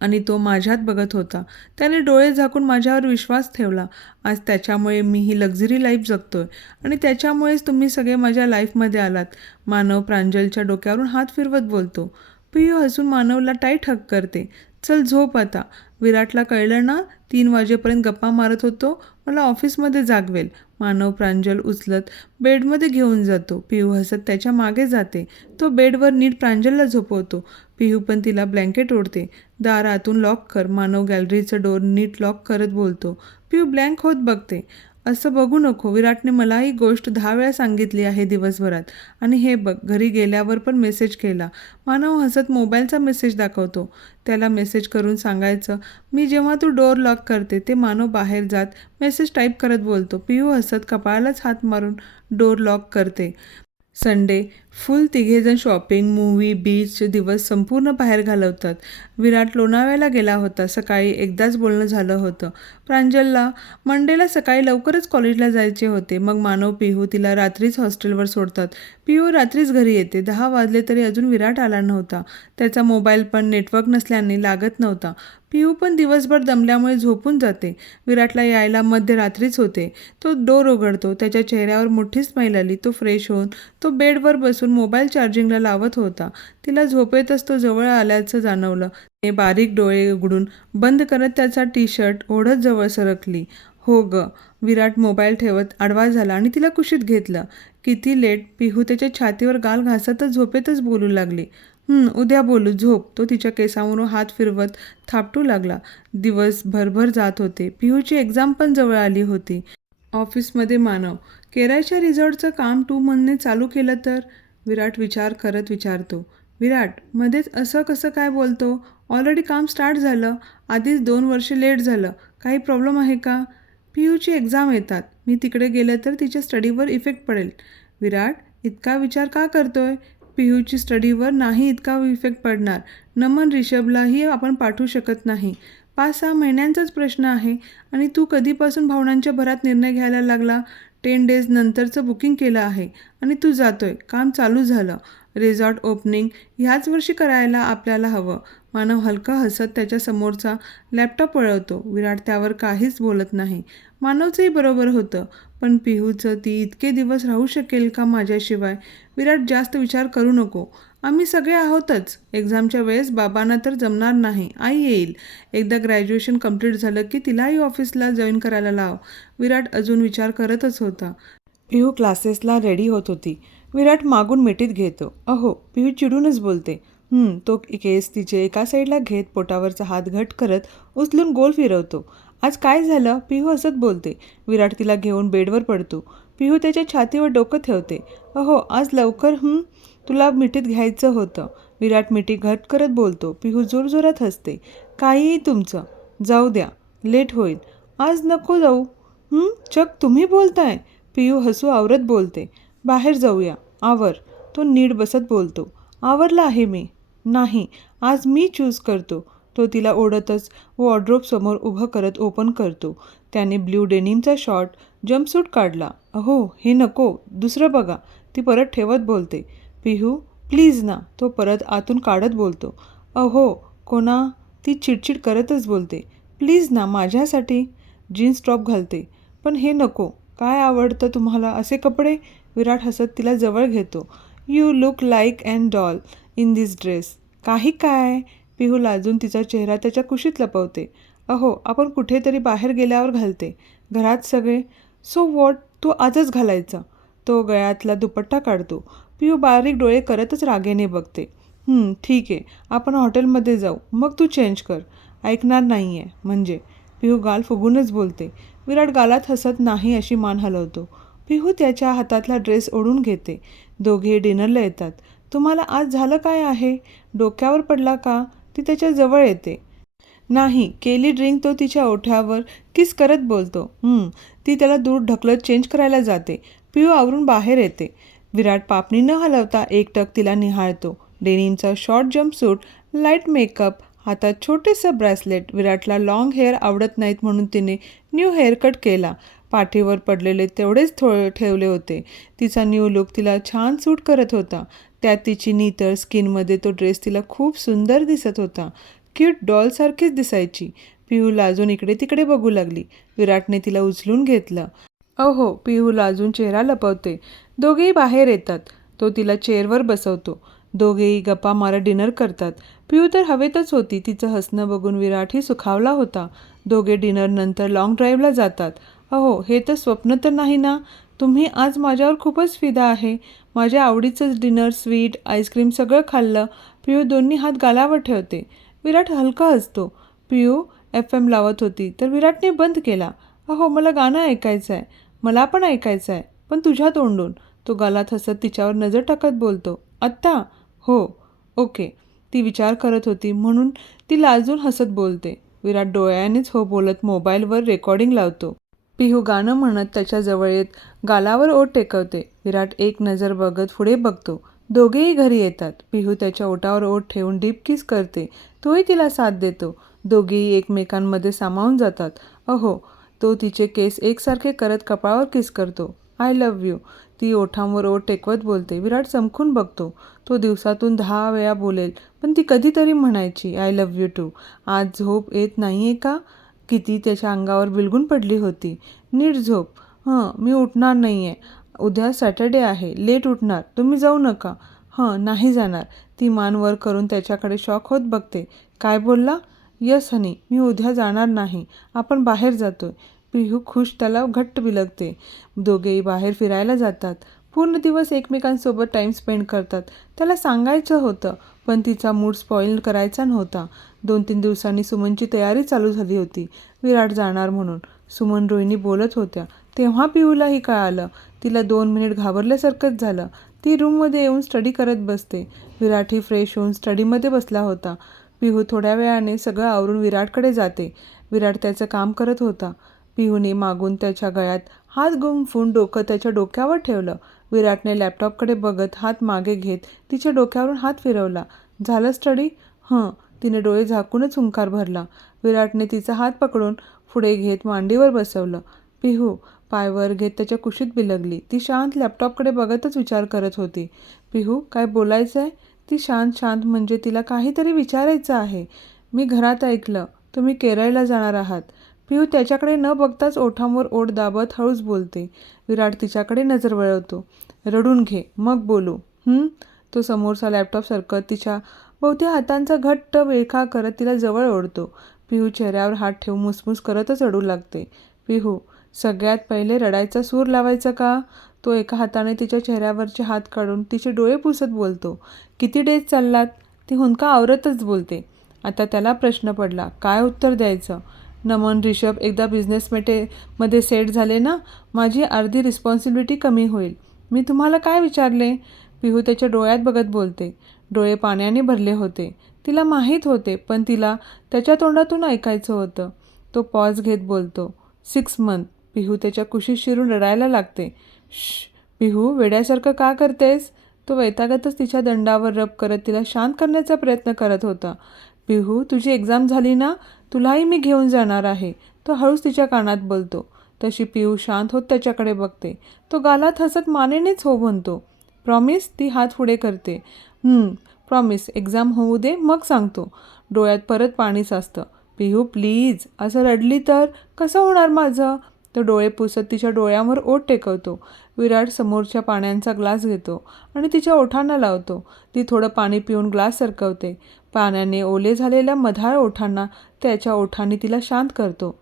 आणि तो माझ्यात बघत होता. त्याने डोळे झाकून माझ्यावर विश्वास ठेवला. आज त्याच्यामुळे मी ही लक्झरी लाईफ जगतोय आणि त्याच्यामुळेच तुम्ही सगळे माझ्या लाईफमध्ये आलात. मानव प्रांजलच्या डोक्यावरून हात फिरवत बोलतो. पिहू हसून मानवला टाईट हक करते. चल झोप आता. विराटला कळलं ना 3 वाजेपर्यंत गप्पा मारत होतो, मला ऑफिसमध्ये जागवेल. मानव प्रांजल उचलत बेडमध्ये घेऊन जातो. पिहू हसत त्याच्या मागे जाते. तो बेडवर नीट प्रांजलला झोपवतो. पिहू पण तिला ब्लँकेट ओढते. दार आतून लॉक कर. मानव गॅलरीचं डोर नीट लॉक करत बोलतो. पिहू ब्लँक होत बघते. असं बघू नको. विराटने मला ही गोष्ट 10 वेळा सांगितली आहे दिवसभरात. आणि हे बघ, घरी गेल्यावर पण मेसेज केला. मानव हसत मोबाईलचा मेसेज दाखवतो. त्याला मेसेज करून सांगायचं, मी जेव्हा तू डोअर लॉक करते ते मानव बाहेर जात मेसेज टाईप करत बोलतो. पिहू हसत कपाळालाच हात मारून डोअर लॉक करते. संडे फुल तिघेजण शॉपिंग, मूव्ही, बीच दिवस संपूर्ण बाहेर घालवतात. विराट लोणावळ्याला गेला होता. सकाळी एकदाच बोलणं झालं होतं. प्रांजलला मंडेला सकाळी लवकरच कॉलेजला जायचे होते. मग मानव पिहू तिला रात्रीच हॉस्टेलवर सोडतात. पिहू रात्रीच घरी येते. 10 वाजले तरी अजून विराट आला नव्हता. त्याचा मोबाईल पण नेटवर्क नसल्याने लागत नव्हता. पिहू पण दिवसभर दमल्यामुळे झोपून जाते. विराटला यायला मध्यरात्रीच होते. तो डोर उघडतो. त्याच्या चेहऱ्यावर मोठी स्माईल आली. तो फ्रेश होऊन तो बेडवर बसून मोबाईल चार्जिंगला लावत होता. तिला झोपेतच तो जवळ आल्याचं जाणवलं. तिने बारीक डोळे उघडून बंद करत त्याचा टी-शर्ट ओढत जवळ सरकली. हो ग. विराट मोबाईल ठेवत आडवा झाला आणि तिला कुशीत घेतलं. किती लेट? पिहू त्याच्या छातीवर गाल घासतच झोपेतच बोलू लागली. उद्या बोलू, झोप. तो तिच्या केसावरून हात फिरवत थापटू लागला. दिवस भरभर जात होते. पिहूची एक्झाम पण जवळ आली होती. ऑफिसमध्ये मानव, केरायच्या रिसॉर्टचं काम 2 महिने चालू केलं तर? विराट विचार करत विचारतो. विराट मध्येच असं कसं काय बोलतो? ऑलरेडी काम स्टार्ट झालं. आधीच 2 वर्ष लेट झालं. काही प्रॉब्लेम आहे का? पीयूची एक्झाम येतात. मी तिकडे गेलं तर तिच्या स्टडीवर इफेक्ट पडेल. विराट इतका विचार का करतोय? पीयूची स्टडीवर नाही इतका इफेक्ट पडणार. नमन रिषभलाही आपण पाठवू शकत नाही. 5-6 महिन्यांचाच प्रश्न आहे आणि तू कधीपासून भावनांच्या भरात निर्णय घ्यायला लागला? 10 डेज नंतरचं बुकिंग केलं आहे आणि तू जातोय. काम चालू झालं. रिसॉर्ट ओपनिंग ह्याच वर्षी करायला आपल्याला हवं. मानव हलका हसत त्याच्या समोरचा लॅपटॉप वळवतो. विराट त्यावर काहीच बोलत नाही. मानवचंही बरोबर होतं. पण पिहूचं ती इतके दिवस राहू शकेल का माझ्याशिवाय? विराट जास्त विचार करू नको. आम्ही सगळे आहोतच. एक्झामच्या वेळेस बाबांना तर जमणार नाही. आई येईल. एकदा ग्रॅज्युएशन कंप्लीट झालं की तिलाही ऑफिसला जॉईन करायला लाव. विराट अजून विचार करतच होता. पिहू क्लासेसला रेडी होत होती. विराट मागून मिठीत घेतो. अहो, पिहू चिडूनच बोलते. तो केस तिचे एका साईडला घेत पोटावरचा हात घट करत उचलून गोल फिरवतो. आज काय झालं? पिहू हसत बोलते. विराट तिला घेऊन बेडवर पडतो. पिहू त्याच्या छातीवर डोकं ठेवते. अहो, आज लवकर तुला मिठीत घ्यायचं होतं. विराट मिठी घट करत बोलतो. पिहू जोरजोरात हसते. काहीही तुमचं. जाऊ द्या. लेट होईल. आज नको जाऊ. चक तुम्ही बोलताय. पिहू हसू आवरत बोलते. बाहेर जाऊया. आवर. तो नीट बसत बोलतो. आवरला आहे मी. नाही, आज मी चूज करतो. तो तिला ओढतच वॉर्डरोबसमोर उभं करत ओपन करतो. त्याने ब्ल्यू डेनिमचा शॉर्ट जम्पसूट काढला. अहो, हे नको. दुसरं बघा. ती परत ठेवत बोलते. पिहू प्लीज ना. तो परत आतून काढत बोलतो. अहो कोणा? ती चिडचिड करतच बोलते. प्लीज ना माझ्यासाठी. जीन्स टॉप घालते. पण हे नको. काय आवडतं तुम्हाला असे कपडे? विराट हसत तिला जवळ घेतो. You look like and doll in this dress. काही काय? पिहू लाजून तिचा चेहरा त्याच्या कुशीत लपवते. अहो, आपण कुठेतरी बाहेर गेल्यावर घालते. घरात सगळे. So what? तू आजच घालायचा. तो गळ्यातला दुपट्टा काढतो. पिहू बारीक डोळे करतच रागेने बघते. ठीक आहे. आपण हॉटेलमध्ये जाऊ. मग तू चेंज कर. ऐकणार नाही आहे म्हणजे. पिहू गाल फुगूनच बोलते. विराट गालात हसत नाही अशी मान हलवतो. पिहू त्याच्या हातातला ड्रेस ओढून घेते. दोघे डिनरला येतात. तुम्हाला आज झालं काय आहे? डोक्यावर पडला का? ती त्याच्या जवळ येते. नाही केली ड्रिंक. तो तिच्या ओठावर किस करत बोलतो. ती त्याला दूर ढकलत चेंज करायला जाते. पिहू आवरून बाहेर येते. विराट पापणी न हलवता एकटक तिला निहाळतो. डेनिमचा शॉर्ट जम्पसूट, लाईट मेकअप, हातात छोटेसं ब्रेसलेट. विराटला लाँग हेअर आवडत नाहीत म्हणून तिने न्यू हेअरकट केला. पाठीवर पडलेले तेवढेच ठेवले होते. तिचा न्यू लुक तिला छान सूट करत होता. त्यात तिची नितर स्किनमध्ये तो ड्रेस तिला खूप सुंदर दिसत होता. क्यूट डॉलसारखीच दिसायची. पिहू लाजून इकडे तिकडे बघू लागली. विराटने तिला उचलून घेतलं. अहो, पिहू लाजून चेहरा लपवते. दोघेही बाहेर येतात. तो तिला चेअरवर बसवतो. दोघेही गप्पा मारत डिनर करतात. पिहू तर हवेतच होती. तिचं हसणं बघून विराटही सुखावला होता. दोघे डिनरनंतर लाँग ड्राईव्हला जातात. अहो, हे तर स्वप्न तर नाही ना? तुम्ही आज माझ्यावर खूपच फिदा आहे. माझ्या आवडीचंच डिनर, स्वीट, आईस्क्रीम सगळं खाल्लं. पिहू दोन्ही हात गालावर ठेवते. विराट हलका हसतो. पिहू FM लावत होती तर विराटने बंद केला. अहो, मला गाणं ऐकायचं आहे. मला पण ऐकायचं आहे, पण तुझ्या तोंडून. तो गालात हसत तिच्यावर नजर टाकत बोलतो. आत्ता? हो. ओके. ती विचार करत होती म्हणून ती लाजून हसत बोलते. विराट डोळ्यानेच हो बोलत मोबाईलवर रेकॉर्डिंग लावतो. पिहू गाणं म्हणत त्याच्याजवळ येत गालावर ओठ टेकवते. विराट एक नजर बघत पुढे बघतो. दोघेही घरी येतात. पिहू त्याच्या ओठावर ओठ ठेवून डीप किस करते. तोही तिला साथ देतो. दोघेही एकमेकांमध्ये सामावून जातात. अहो, तो तिचे केस एकसारखे करत कपाळावर किस करतो. I love you. ती ओठांवर ओठ टेकवत बोलते. विराट चमकून बघतो. तो दिवसातून 10 वेळा बोलेल, पण ती कधीतरी म्हणायची आय लव्ह यू टू. आज झोप येत नाहीये का? किती त्याच्या अंगावर बिलगून पडली होती. नीट झोप. मी उठणार नाही आहे. उद्या सॅटर्डे आहे. लेट उठणार. तुम्ही जाऊ नका. नाही जाणार. ती मान वर करून त्याच्याकडे शॉक होत बघते. काय बोलला? यस हनी, मी उद्या जाणार नाही. आपण बाहेर जातोय. पिहू खुश त्याला घट्ट बिलगते. दोघेही बाहेर फिरायला जातात. पूर्ण दिवस एकमेकांसोबत टाईम स्पेंड करतात. त्याला सांगायचं होतं, पण तिचा मूड स्पॉईल करायचा नव्हता. 2-3 दिवसांनी सुमनची तयारी चालू झाली होती. विराट जाणार म्हणून. सुमन रोहिणी बोलत होत्या तेव्हा पिहूलाही कळालं. तिला 2 मिनिट घाबरल्यासारखंच झालं. ती रूममध्ये येऊन स्टडी करत बसते. विराटही फ्रेश होऊन स्टडीमध्ये बसला होता. पिहू थोड्या वेळाने सगळं आवरून विराटकडे जाते. विराट त्याचं काम करत होता. पिहूने मागून त्याच्या गळ्यात हात गुंफून डोकं त्याच्या डोक्यावर ठेवलं. विराटने लॅपटॉपकडे बघत हात मागे घेत तिच्या डोक्यावरून हात फिरवला. झालं स्टडी? हं. तिने डोळे झाकूनच हुंकार भरला. विराटने तिचा हात पकडून पुढे घेत मांडीवर बसवलं. पिहू पाय वर घेत त्याच्या कुशीत बिलगली. ती शांत लॅपटॉपकडे बघतच विचार करत होती. पिहू काय बोलायचं आहे? ती शांत म्हणजे तिला काहीतरी विचारायचं आहे. मी घरात ऐकलं तुम्ही केरळला जाणार आहात. पिहू त्याच्याकडे न बघताच ओठांवर ओठ दाबत हळूच बोलते. विराट तिच्याकडे नजर वळवतो. रडून घे मग बोलू. तो समोरचा लॅपटॉप सरकत तिच्या भोवती हातांचा घट्ट विळखा करत तिला जवळ ओढतो. पिहू चेहऱ्यावर हात ठेवून मुसमुस करतच रडू लागते. पिहू सगळ्यात पहिले रडायचा सूर लावायचा का? तो एका हाताने तिच्या चेहऱ्यावरचे हात काढून तिचे डोळे पुसत बोलतो. किती डेज चाललात? ती हुंदका आवरतच बोलते. आता त्याला प्रश्न पडला. काय उत्तर द्यायचं? नमन रिषभ एकदा मध्ये सेट झाले ना, माझी अर्धी रिस्पॉन्सिबिलिटी कमी होईल. मी तुम्हाला काय विचारले? पिहू त्याच्या डोळ्यात बघत बोलते. डोळे पाण्याने भरले होते. तिला माहीत होते पण तिला त्याच्या तोंडातून ऐकायचं होतं. तो पॉज घेत बोलतो. 6 months. पिहू त्याच्या कुशीत शिरून रडायला लागते. पिहू वेड्यासारखं का करतेस? तो वैतागतच तिच्या दंडावर रब करत तिला शांत करण्याचा प्रयत्न करत होता. पिहू तुझी एक्झाम झाली ना, तुलाही मी घेऊन जाणार आहे. तो हळूच तिच्या कानात बोलतो. तशी पिहू शांत होत त्याच्याकडे बघते. तो गालात हसत मानेनेच हो म्हणतो. प्रॉमिस? ती हात पुढे करते. प्रॉमिस. एक्झाम होऊ दे मग सांगतो. डोळ्यात परत पाणी साचतं. पिहू प्लीज. असं रडली तर कसं होणार माझं? तो डोळे पुसत तिच्या डोळ्यांवर ओठ टेकवतो. विराट समोरच्या पाण्याचा ग्लास घेतो आणि तिच्या ओठांना लावतो. ती थोडं पाणी पिऊन ग्लास सरकवते. पाण्याने ओले झालेल्या मधाळ ओठांना त्याच्या ओठांनी तिला शांत करतो.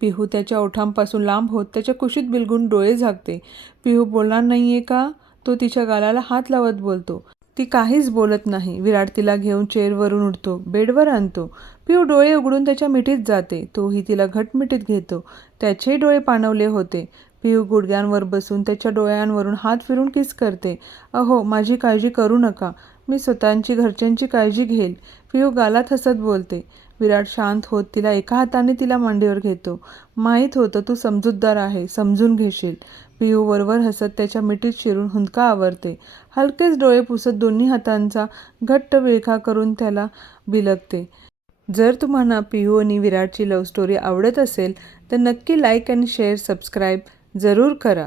पिहू त्याच्या ओठांपासून लांब होत त्याच्या कुशीत बिलगून डोळे झाकते. पिहू बोलणार नाहीये का? तो तिच्या गालाला हात लावत बोलतो. ती काहीच बोलत नाही. विराट तिला घेऊन चेअरवरून उठतो. बेडवर आणतो. पिहू डोळे उघडून त्याच्या मिठीत जाते. तोही तिला घट मिठीत घेतो. त्याचेही डोळे पाणवले होते. पिहू गुडघ्यांवर बसून त्याच्या डोळ्यांवरून हात फिरून किस करते. अहो माझी काळजी करू नका. मी स्वतःची घरच्यांची काळजी घेईल. पिहू गालात हसत बोलते. विराट शांत होत तिला एका हाताने तिला मांडीवर घेतो. माहीत होतं तू समजूतदार आहे, समजून घेशील. पिहू वरवर हसत त्याच्या मिठीत शिरून हुंदका आवरते. हलकेच डोळे पुसत दोन्ही हातांचा घट्ट विळखा करून त्याला बिलगते. जर तुम्हाला पिहू आणि विराटची लव्ह स्टोरी आवडत असेल तर नक्की लाईक आणि शेअर सबस्क्राईब जरूर करा.